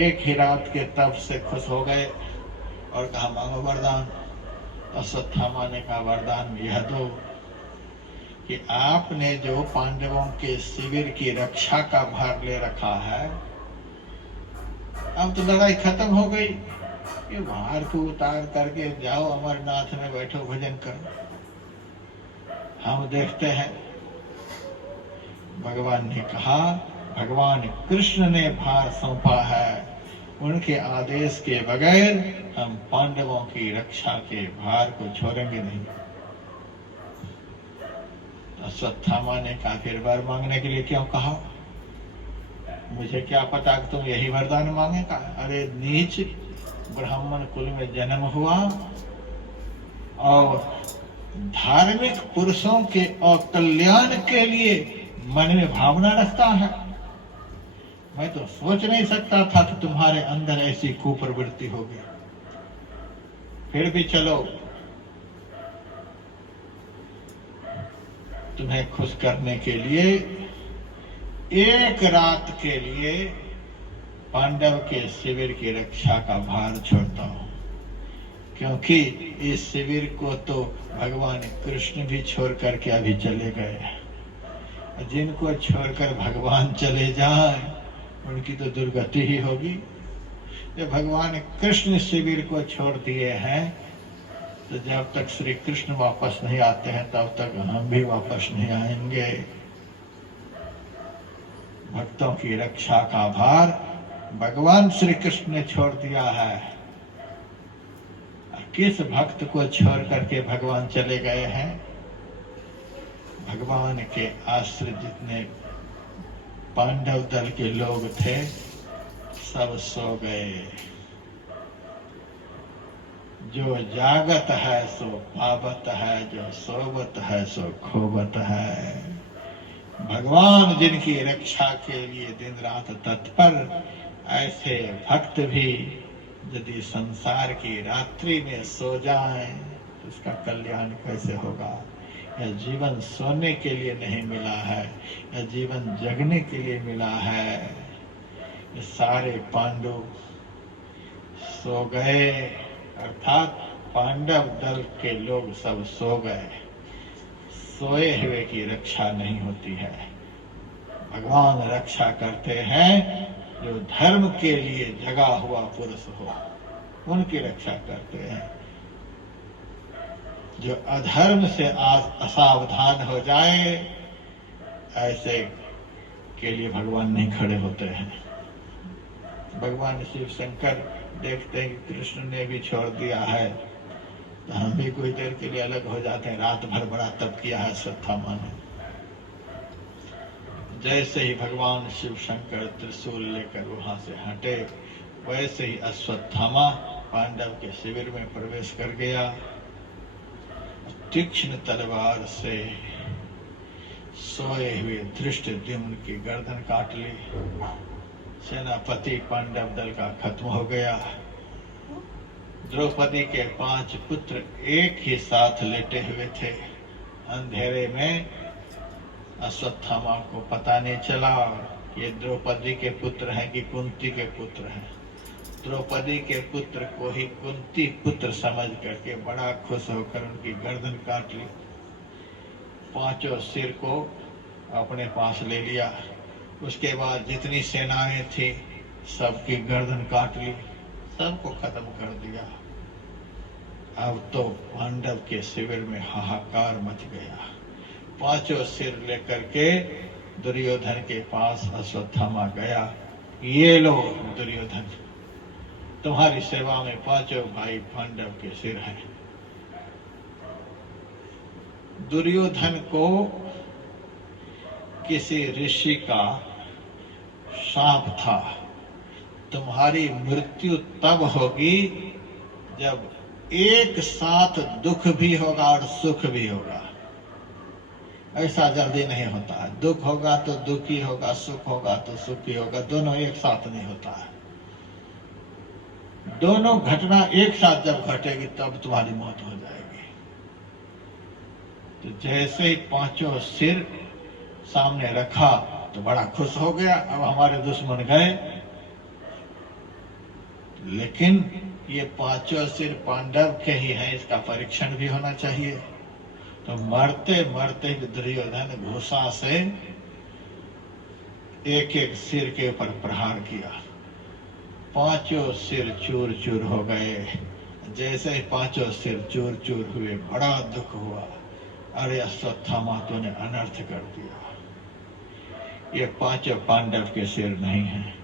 एक ही रात के तप से खुश हो गए और कहा मांगो वरदान। अश्वत्थामा ने कहा वरदान यह दो कि आपने जो पांडवों के शिविर की रक्षा का भार ले रखा है, अब तो लड़ाई खत्म हो गई, ये भार को उतार करके जाओ अमरनाथ में बैठो भजन करो, हम देखते हैं। भगवान ने कहा, भगवान कृष्ण ने भार सौंपा है, उनके आदेश के बगैर हम पांडवों की रक्षा के भार को छोड़ेंगे नहीं। अश्वत्थामा ने कहा फिर वर मांगने के लिए क्यों कहा? मुझे क्या पता कि तुम यही वरदान मांगेगा। अरे नीच, ब्राह्मण कुल में जन्म हुआ और धार्मिक पुरुषों के और कल्याण के लिए मन में भावना रखता है। मैं तो सोच नहीं सकता था कि तुम्हारे अंदर ऐसी कुप्रवृत्ति होगी। फिर भी चलो, तुम्हें खुश करने के लिए एक रात के लिए पांडव के शिविर की रक्षा का भार छोड़ता हूं, क्योंकि इस शिविर को तो भगवान कृष्ण भी छोड़ करके अभी चले गए। जिनको छोड़कर भगवान चले जाएं, उनकी तो दुर्गति ही होगी। जब भगवान कृष्ण शिविर को छोड़ दिए हैं, तो जब तक श्री कृष्ण वापस नहीं आते हैं तब तक हम भी वापस नहीं आएंगे। भक्तों की रक्षा का भार भगवान श्री कृष्ण ने छोड़ दिया है। किस भक्त को छोड़ करके भगवान चले गए हैं? भगवान के आश्रित जितने पांडव दल के लोग थे, सब सो गए। जो जागत है सो पावत है, जो सोवत है सो खोवत है। भगवान जिनकी रक्षा के लिए दिन रात तत्पर, ऐसे भक्त भी यदि संसार की रात्रि में सो जाएं, तो उसका कल्याण कैसे होगा? यह जीवन सोने के लिए नहीं मिला है, यह जीवन जगने के लिए मिला है। ये सारे पांडव सो गए, अर्थात पांडव दल के लोग सब सो गए। सोए हुए की रक्षा नहीं होती है। भगवान रक्षा करते हैं जो धर्म के लिए जगा हुआ पुरुष हो, उनकी रक्षा करते हैं। जो अधर्म से असावधान हो जाए, ऐसे के लिए भगवान नहीं खड़े होते हैं। भगवान शिव शंकर देखते हैं कि कृष्ण ने भी छोड़ दिया है, तो हम भी कुछ देर के लिए अलग हो जाते हैं। रात भर बड़ा तप किया है अश्वत्थामा ने। जैसे ही भगवान शिव शंकर त्रिशूल लेकर वहां से हटे, वैसे ही अश्वत्थामा पांडव के शिविर में प्रवेश कर गया। तीक्ष्ण तलवार से सोए हुए धृष्टद्युम्न की गर्दन काट ली। सेनापति पांडव दल का खत्म हो गया। द्रौपदी के 5 पुत्र एक ही साथ लेटे हुए थे। अंधेरे में अश्वत्थामा को पता नहीं चला ये द्रौपदी के पुत्र हैं कि कुंती के पुत्र हैं। द्रौपदी के पुत्र को ही कुंती पुत्र समझ करके बड़ा खुश होकर उनकी गर्दन काट ली। 5 सिर को अपने पास ले लिया। उसके बाद जितनी सेनाएं थी सबकी गर्दन काट ली, सबको खत्म कर दिया। अब तो पांडव के शिविर में हाहाकार मच गया। 5 सिर लेकर के दुर्योधन के पास अश्वत्थामा गया। ये लो दुर्योधन, तुम्हारी सेवा में 5 भाई पांडव के सिर हैं। दुर्योधन को किसी ऋषि का शाप था, तुम्हारी मृत्यु तब होगी जब एक साथ दुख भी होगा और सुख भी होगा। ऐसा जल्दी नहीं होता है। दुख होगा तो दुखी होगा, सुख होगा तो सुखी होगा, दोनों एक साथ नहीं होता है। दोनों घटना एक साथ जब घटेगी तब तुम्हारी मौत हो जाएगी। तो जैसे ही 5 सिर सामने रखा तो बड़ा खुश हो गया, अब हमारे दुश्मन गए। लेकिन ये 5 सिर पांडव के ही हैं, इसका परीक्षण भी होना चाहिए। तो मरते मरते दुर्योधन घुसा से एक एक सिर के ऊपर प्रहार किया। 5 सिर चूर चूर हो गए। जैसे ही 5 सिर चूर चूर हुए, बड़ा दुख हुआ। अरे अश्वत्थामा तूने अनर्थ कर दिया। ये 5 पांडव के सिर नहीं हैं।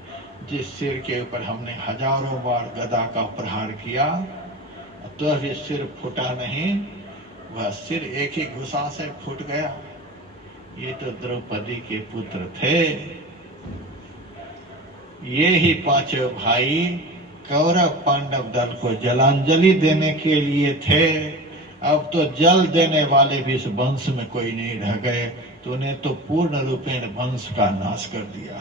जिस सिर के ऊपर हमने हजारों बार गदा का प्रहार किया तो भी सिर फूटा नहीं, वह सिर एक ही घुसा से फूट गया। ये तो द्रौपदी के पुत्र थे। ये ही 5 भाई कौरव पांडव दल को जलांजलि देने के लिए थे। अब तो जल देने वाले भी इस वंश में कोई नहीं रह गए। तूने तो पूर्ण रूपेण वंश का नाश कर दिया।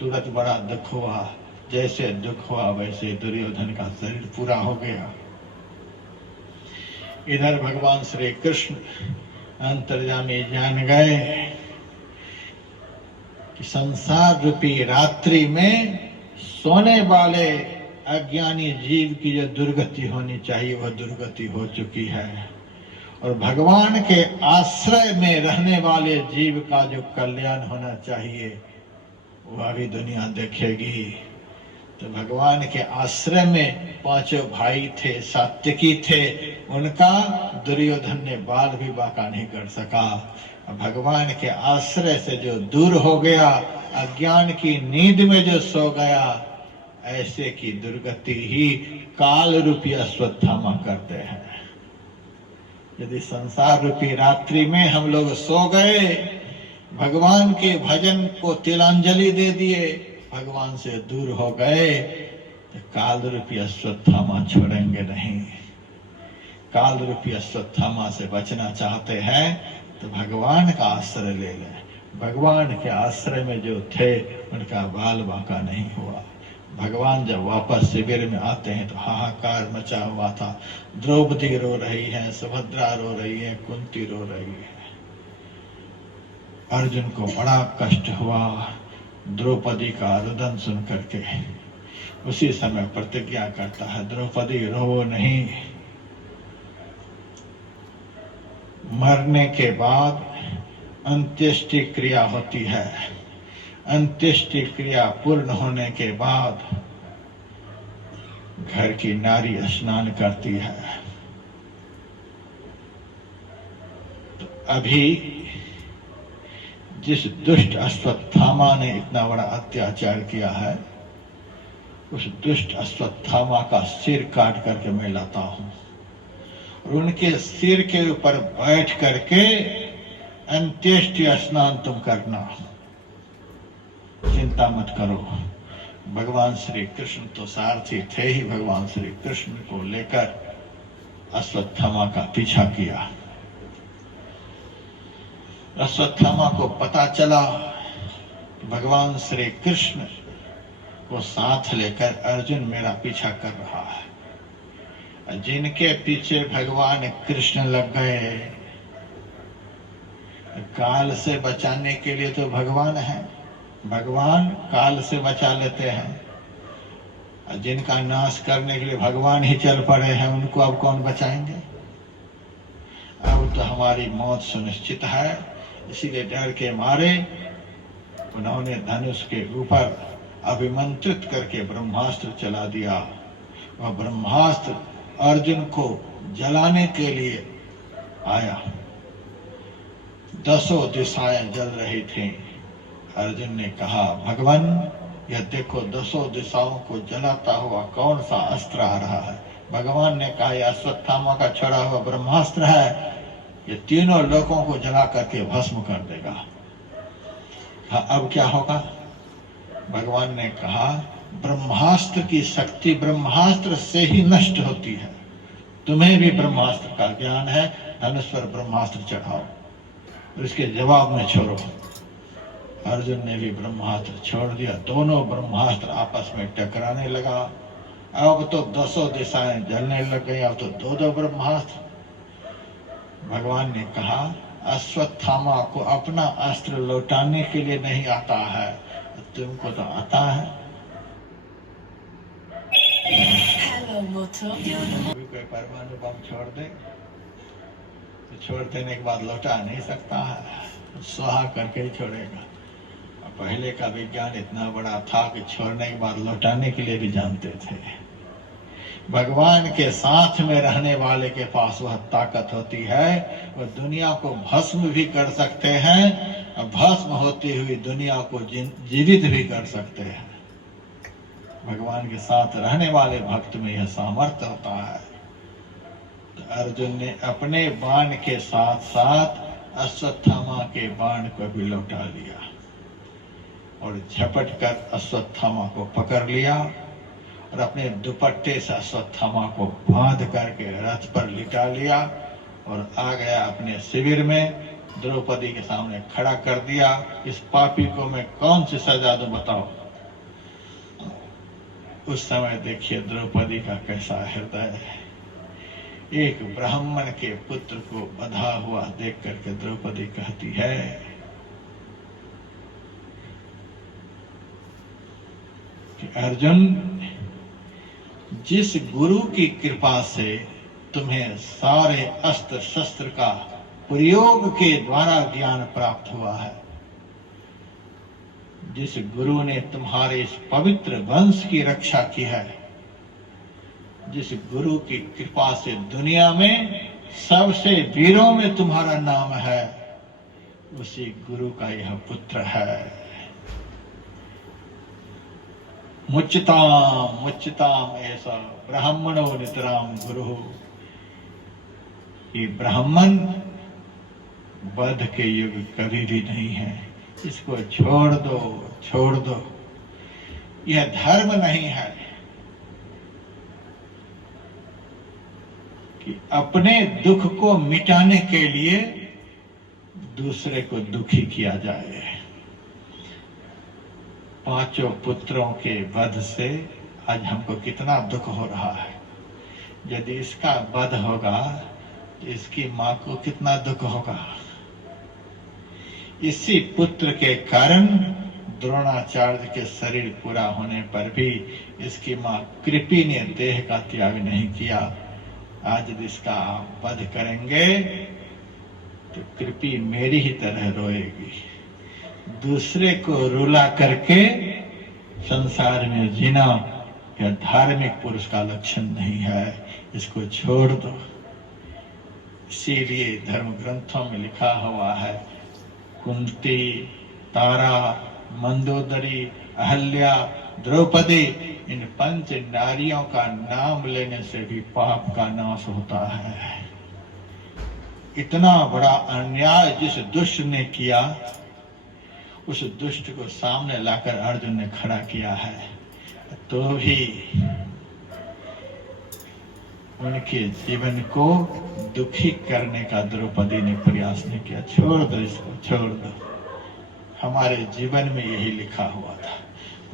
तुरंत बड़ा दुख हुआ। जैसे दुख हुआ वैसे दुर्योधन का शरीर पूरा हो गया। इधर भगवान श्री कृष्ण अंतर्यामी जान गए कि संसार रूपी रात्रि में सोने वाले अज्ञानी जीव की जो दुर्गति होनी चाहिए वह दुर्गति हो चुकी है, और भगवान के आश्रय में रहने वाले जीव का जो कल्याण होना चाहिए वह भी दुनिया देखेगी। तो भगवान के आश्रय में 5 भाई थे, सात्विकी थे, उनका दुर्योधन ने बाल भी बाका नहीं कर सका। भगवान के आश्रय से जो दूर हो गया, अज्ञान की नींद में जो सो गया, ऐसे की दुर्गति ही काल रूपी अश्वत्थामा करते हैं। यदि संसार रूपी रात्रि में हम लोग सो गए, भगवान के भजन को तिलांजलि दे दिए, भगवान से दूर हो गए, तो काल रूपी अश्वत्थामा छोड़ेंगे नहीं। काल रूपी अश्वत्थामा से बचना चाहते हैं तो भगवान का आश्रय ले लें। भगवान के आश्रय में जो थे उनका बाल बाका नहीं हुआ। भगवान जब वापस शिविर में आते हैं तो हाहाकार मचा हुआ था। द्रौपदी रो रही है, सुभद्रा रो रही है, कुंती रो रही है। अर्जुन को बड़ा कष्ट हुआ द्रौपदी का रुदन सुन करके। उसी समय प्रतिज्ञा करता है, द्रौपदी रो नहीं। मरने के बाद अंत्येष्टि क्रिया होती है। अंत्येष्टि क्रिया पूर्ण होने के बाद घर की नारी स्नान करती है। अभी जिस दुष्ट अश्वत्थामा ने इतना बड़ा अत्याचार किया है, उस दुष्ट अश्वत्थामा का सिर काट करके मैं लाता हूं और उनके सिर के ऊपर बैठ करके अंत्येष्टि स्नान तुम करना, चिंता मत करो। भगवान श्री कृष्ण तो सारथी थे ही, भगवान श्री कृष्ण को लेकर अश्वत्थामा का पीछा किया। अश्वत्थामा को पता चला कि भगवान श्री कृष्ण को साथ लेकर अर्जुन मेरा पीछा कर रहा है। जिनके पीछे भगवान कृष्ण लग गए, काल से बचाने के लिए तो भगवान है, भगवान काल से बचा लेते हैं। जिनका नाश करने के लिए भगवान ही चल पड़े हैं, उनको अब कौन बचाएंगे? अब तो हमारी मौत सुनिश्चित है। इसीलिए डर के मारे उन्होंने धनुष के ऊपर अभिमंत्रित करके ब्रह्मास्त्र चला दिया। वह ब्रह्मास्त्र अर्जुन को जलाने के लिए आया। 10 दिशाएं जल रही थीं। अर्जुन ने कहा, भगवान यह देखो 10 दिशाओं को जलाता हुआ कौन सा अस्त्र आ रहा है। भगवान ने कहा, यह अश्वत्थामा का छोड़ा हुआ ब्रह्मास्त्र है, ये तीनों लोगों को जला करके भस्म कर देगा। हाँ, अब क्या होगा? भगवान ने कहा, ब्रह्मास्त्र की शक्ति ब्रह्मास्त्र से ही नष्ट होती है। तुम्हें भी ब्रह्मास्त्र का ज्ञान है, धनुष पर ब्रह्मास्त्र चढ़ाओ। इसके जवाब में छोड़ो। अर्जुन ने भी ब्रह्मास्त्र छोड़ दिया। दोनों ब्रह्मास्त्र आपस में टकराने लगा। अब तो 10 दिशाएं जलने लग गई। अब तो 2-2 ब्रह्मास्त्र। भगवान ने कहा, अश्वत्थामा को अपना अस्त्र लौटाने के लिए नहीं आता है, तुमको तो आता है। अभी कोई परमाणु बम छोड़ दे तो छोड़ देने के बाद लौटा नहीं सकता है, स्वाहा करके ही छोड़ेगा। पहले का विज्ञान इतना बड़ा था कि छोड़ने के बाद लौटाने के लिए भी जानते थे। भगवान के साथ में रहने वाले के पास वह ताकत होती है, वह दुनिया को भस्म भी कर सकते हैं और भस्म होती हुई दुनिया को जीवित भी कर सकते हैं। भगवान के साथ रहने वाले भक्त में यह सामर्थ्य होता है। तो अर्जुन ने अपने बाण के साथ साथ अश्वत्थामा के बाण को भी लौटा लिया और झपट कर अश्वत्थामा को पकड़ लिया और अपने दुपट्टे से अश्वत्थामा को बांध करके रथ पर लिटा लिया और आ गया अपने शिविर में। द्रौपदी के सामने खड़ा कर दिया। इस पापी को मैं कौन सी सजा दूं, बताओ। उस समय देखिए द्रौपदी का कैसा हृदय है। एक ब्राह्मण के पुत्र को बंधा हुआ देख करके द्रौपदी कहती है कि अर्जुन, जिस गुरु की कृपा से तुम्हें सारे अस्त्र शस्त्र का प्रयोग के द्वारा ज्ञान प्राप्त हुआ है, जिस गुरु ने तुम्हारे इस पवित्र वंश की रक्षा की है, जिस गुरु की कृपा से दुनिया में सबसे वीरों में तुम्हारा नाम है, उसी गुरु का यह पुत्र है। मुच्यताम मुच्यताम ऐसा ब्राह्मणो नितराम गुरु। ये ब्राह्मण वध के युग कभी भी नहीं है, इसको छोड़ दो, छोड़ दो। यह धर्म नहीं है कि अपने दुख को मिटाने के लिए दूसरे को दुखी किया जाए। 5 पुत्रों के वध से आज हमको कितना दुख हो रहा है। यदि इसका वध होगा तो इसकी मां को कितना दुख होगा। इसी पुत्र के कारण द्रोणाचार्य के शरीर पूरा होने पर भी इसकी मां कृपी ने देह का त्याग नहीं किया। आज यदि इसका वध करेंगे तो कृपी मेरी ही तरह रोएगी। दूसरे को रुला करके संसार में जीना यह धार्मिक पुरुष का लक्षण नहीं है। इसको छोड़ दो। इसीलिए धर्म ग्रंथों में लिखा हुआ है, कुंती, तारा, मंदोदरी, अहल्या, द्रौपदी, इन 5 नारियों का नाम लेने से भी पाप का नाश होता है। इतना बड़ा अन्याय जिस दुष्ट ने किया, उस दुष्ट को सामने लाकर अर्जुन ने खड़ा किया है, तो भी उनके जीवन को दुखी करने का द्रौपदी ने प्रयास नहीं किया। छोड़ दो इसको, छोड़ दो। हमारे जीवन में यही लिखा हुआ था,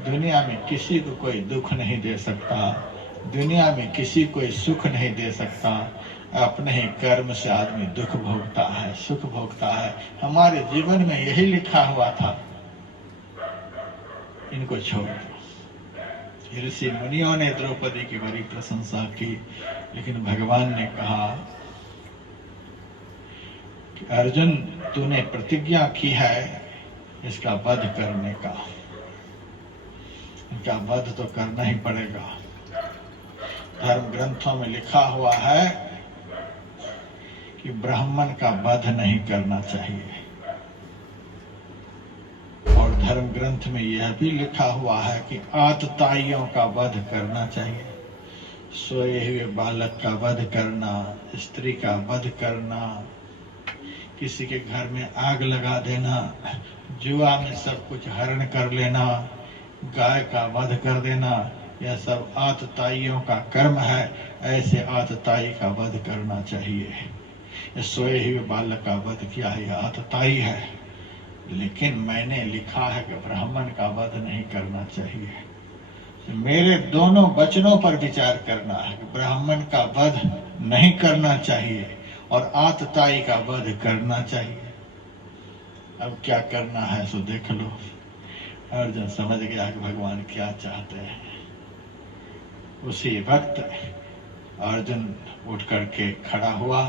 दुनिया में किसी को कोई दुख नहीं दे सकता, दुनिया में किसी कोई सुख नहीं दे सकता, अपने ही कर्म से आदमी दुख भोगता है, सुख भोगता है। हमारे जीवन में यही लिखा हुआ था, इनको छोड़ दो। ऋषि मुनियों ने द्रौपदी की बड़ी प्रशंसा की, लेकिन भगवान ने कहा कि अर्जुन, तूने प्रतिज्ञा की है इसका वध करने का, इनका वध तो करना ही पड़ेगा। धर्म ग्रंथों में लिखा हुआ है कि ब्राह्मण का वध नहीं करना चाहिए, और धर्म ग्रंथ में यह भी लिखा हुआ है कि आतताइयों का वध करना चाहिए। सोए हुए बालक का वध करना, स्त्री का वध करना, किसी के घर में आग लगा देना, जुआ में सब कुछ हरण कर लेना, गाय का वध कर देना, यह सब आतताइयों का कर्म है। ऐसे आतताई का वध करना चाहिए। सोए हुए बालक का वध किया है, यह आतताई है, लेकिन मैंने लिखा है कि ब्राह्मण का वध नहीं करना चाहिए। मेरे दोनों वचनों पर विचार करना है कि ब्राह्मण का वध नहीं करना चाहिए और आतताई का वध करना चाहिए। अब क्या करना है सो देख लो। अर्जुन समझ गया कि भगवान क्या चाहते हैं। उसी वक्त अर्जुन उठ करके खड़ा हुआ,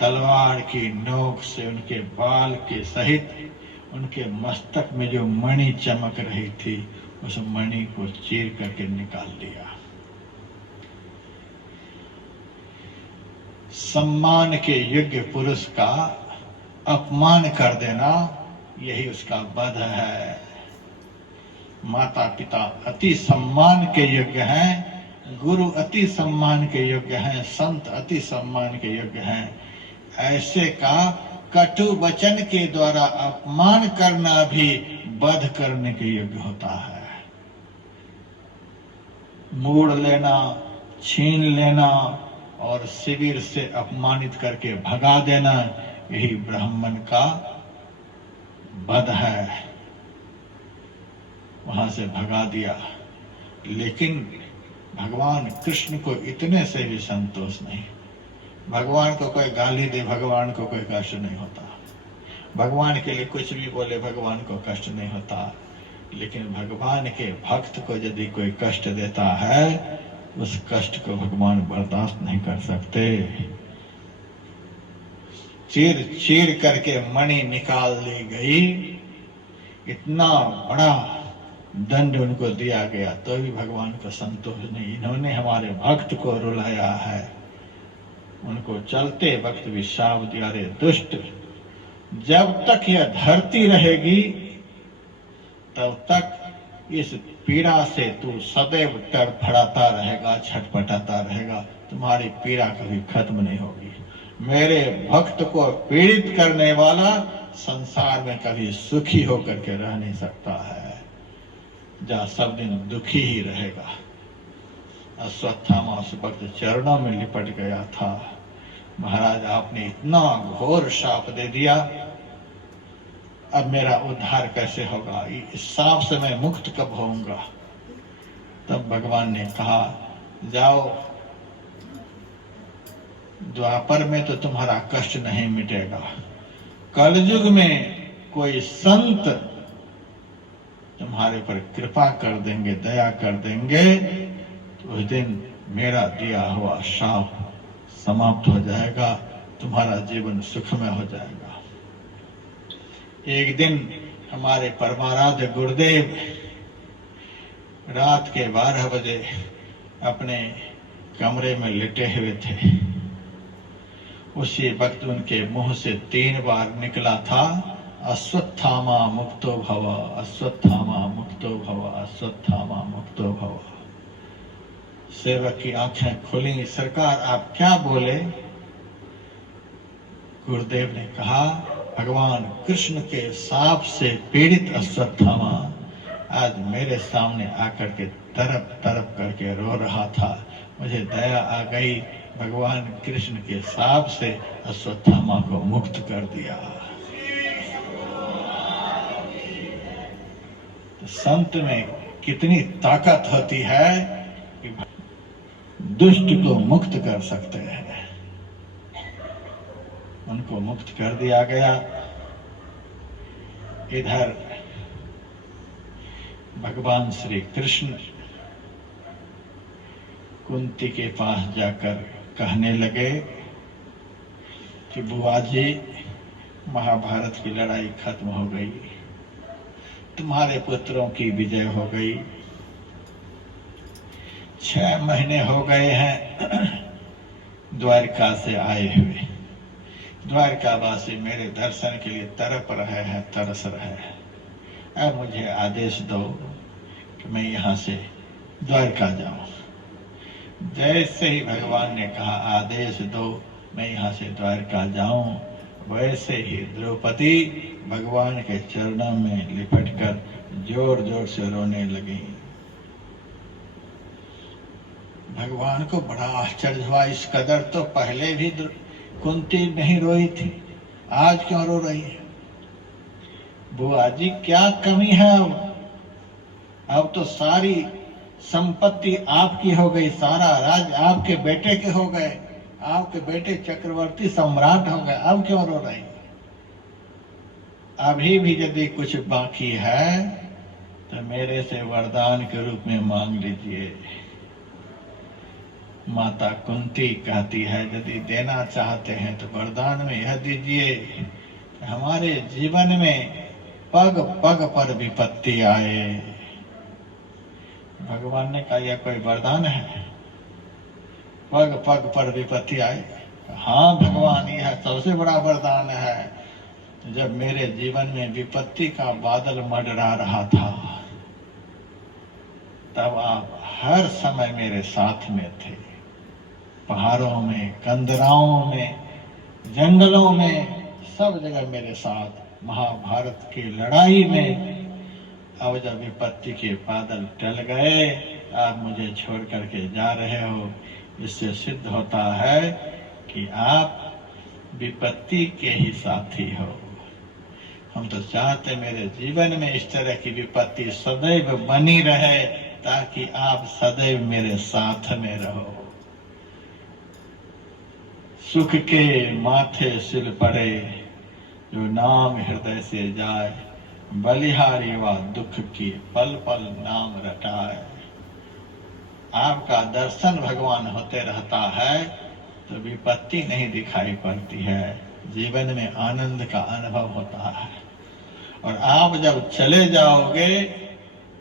तलवार की नोक से उनके बाल के सहित उनके मस्तक में जो मणि चमक रही थी, उस मणि को चीर करके निकाल दिया। सम्मान के योग्य पुरुष का अपमान कर देना, यही उसका वध है। माता पिता अति सम्मान के योग्य हैं, गुरु अति सम्मान के योग्य हैं, संत अति सम्मान के योग्य हैं। ऐसे का कटु वचन के द्वारा अपमान करना भी वध करने के योग्य होता है। मोड़ लेना, छीन लेना और शिविर से अपमानित करके भगा देना, यही ब्राह्मण का वध है। वहां से भगा दिया, लेकिन भगवान कृष्ण को इतने से भी संतोष नहीं। भगवान को कोई गाली दे, भगवान को कोई कष्ट नहीं होता। भगवान के लिए कुछ भी बोले, भगवान को कष्ट नहीं होता। लेकिन भगवान के भक्त को यदि कोई कष्ट देता है, उस कष्ट को भगवान बर्दाश्त नहीं कर सकते। चीर चीर करके मणि निकाल ली गई। इतना बड़ा दंड उनको दिया गया, तो भी भगवान को संतोष नहीं। इन्होंने हमारे भक्त को रुलाया है। उनको चलते वक्त भी शाप दिया, रे दुष्ट, जब तक यह धरती रहेगी तब तक इस पीड़ा से तू सदैव तड़फड़ाता रहेगा, छटपटाता रहेगा। तुम्हारी पीड़ा कभी खत्म नहीं होगी। मेरे भक्त को पीड़ित करने वाला संसार में कभी सुखी होकर के रह नहीं सकता है, जहाँ सब दिन दुखी ही रहेगा। अश्वत्थामा उस वक्त चरणों में लिपट गया था। महाराज, आपने इतना घोर शाप दे दिया, अब मेरा उद्धार कैसे होगा? इस शाप से मैं मुक्त कब होऊंगा? तब भगवान ने कहा, जाओ, द्वापर में तो तुम्हारा कष्ट नहीं मिटेगा, कलयुग में कोई संत तुम्हारे पर कृपा कर देंगे, दया कर देंगे, तो उस दिन मेरा दिया हुआ शाप समाप्त हो जाएगा, तुम्हारा जीवन सुखमय हो जाएगा। एक दिन हमारे परमाराध्य गुरुदेव रात के 12 बजे अपने कमरे में लेटे हुए थे। उसी वक्त उनके मुंह से 3 बार निकला था, अश्वत्थामा मुक्तो भव, अश्वत्थामा मुक्तो भव, अश्वत्थामा मुक्तो भव। सेवक की आंखें खुली, सरकार आप क्या बोले? गुरुदेव ने कहा, भगवान कृष्ण के साप से पीड़ित अश्वत्थामा आज मेरे सामने आकर के तरप तरप करके रो रहा था। मुझे दया आ गई, भगवान कृष्ण के साप से अश्वत्थामा को मुक्त कर दिया। तो संत में कितनी ताकत होती है कि दुष्ट को मुक्त कर सकते हैं। उनको मुक्त कर दिया गया। इधर भगवान श्री कृष्ण कुंती के पास जाकर कहने लगे कि बुआ जी, महाभारत की लड़ाई खत्म हो गई, तुम्हारे पुत्रों की विजय हो गई। 6 महीने हो गए हैं द्वारका से आए हुए। द्वारकावासी मेरे दर्शन के लिए तड़प रहे हैं, तरस रहे हैं। अब मुझे आदेश दो कि मैं यहाँ से द्वारका जाऊं। जैसे ही भगवान ने कहा आदेश दो मैं यहाँ से द्वारका जाऊं, वैसे ही द्रौपदी भगवान के चरणों में लिपटकर जोर जोर से रोने लगी। भगवान को बड़ा आश्चर्य हुआ, इस कदर तो पहले भी कुंती नहीं रोई थी, आज क्यों रो रही है? बुआ जी क्या कमी है? अब तो सारी संपत्ति आपकी हो गई, सारा राज आपके बेटे के हो गए, आपके बेटे चक्रवर्ती सम्राट हो गए, अब क्यों रो रही? अभी भी यदि कुछ बाकी है तो मेरे से वरदान के रूप में मांग लीजिए। माता कुंती कहती है, यदि देना चाहते हैं तो वरदान में यह दीजिए, हमारे जीवन में पग पग पर विपत्ति आए। भगवान ने कहा यह कोई वरदान है? पग पग पर विपत्ति आए? हाँ भगवान, यह सबसे बड़ा वरदान है। जब मेरे जीवन में विपत्ति का बादल मंडरा रहा था, तब आप हर समय मेरे साथ में थे। पहाड़ों में, कंदराओं में, जंगलों में, सब जगह मेरे साथ। महाभारत की लड़ाई में अब जब विपत्ति के बादल टल गए, आप मुझे छोड़ करके जा रहे हो, इससे सिद्ध होता है कि आप विपत्ति के ही साथी हो। हम तो चाहते मेरे जीवन में इस तरह की विपत्ति सदैव बनी रहे, ताकि आप सदैव मेरे साथ में रहो। सुख के माथे सिल पड़े, जो नाम हृदय से जाए, बलिहारी व दुख की पल पल नाम रटाए। आपका दर्शन भगवान होते रहता है तो विपत्ति नहीं दिखाई पड़ती है, जीवन में आनंद का अनुभव होता है। और आप जब चले जाओगे,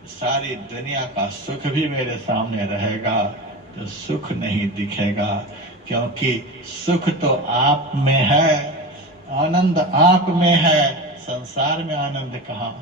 सारी दुनिया का सुख भी मेरे सामने रहेगा, तो सुख नहीं दिखेगा, क्योंकि सुख तो आप में है, आनंद आप में है, संसार में आनंद कहाँ?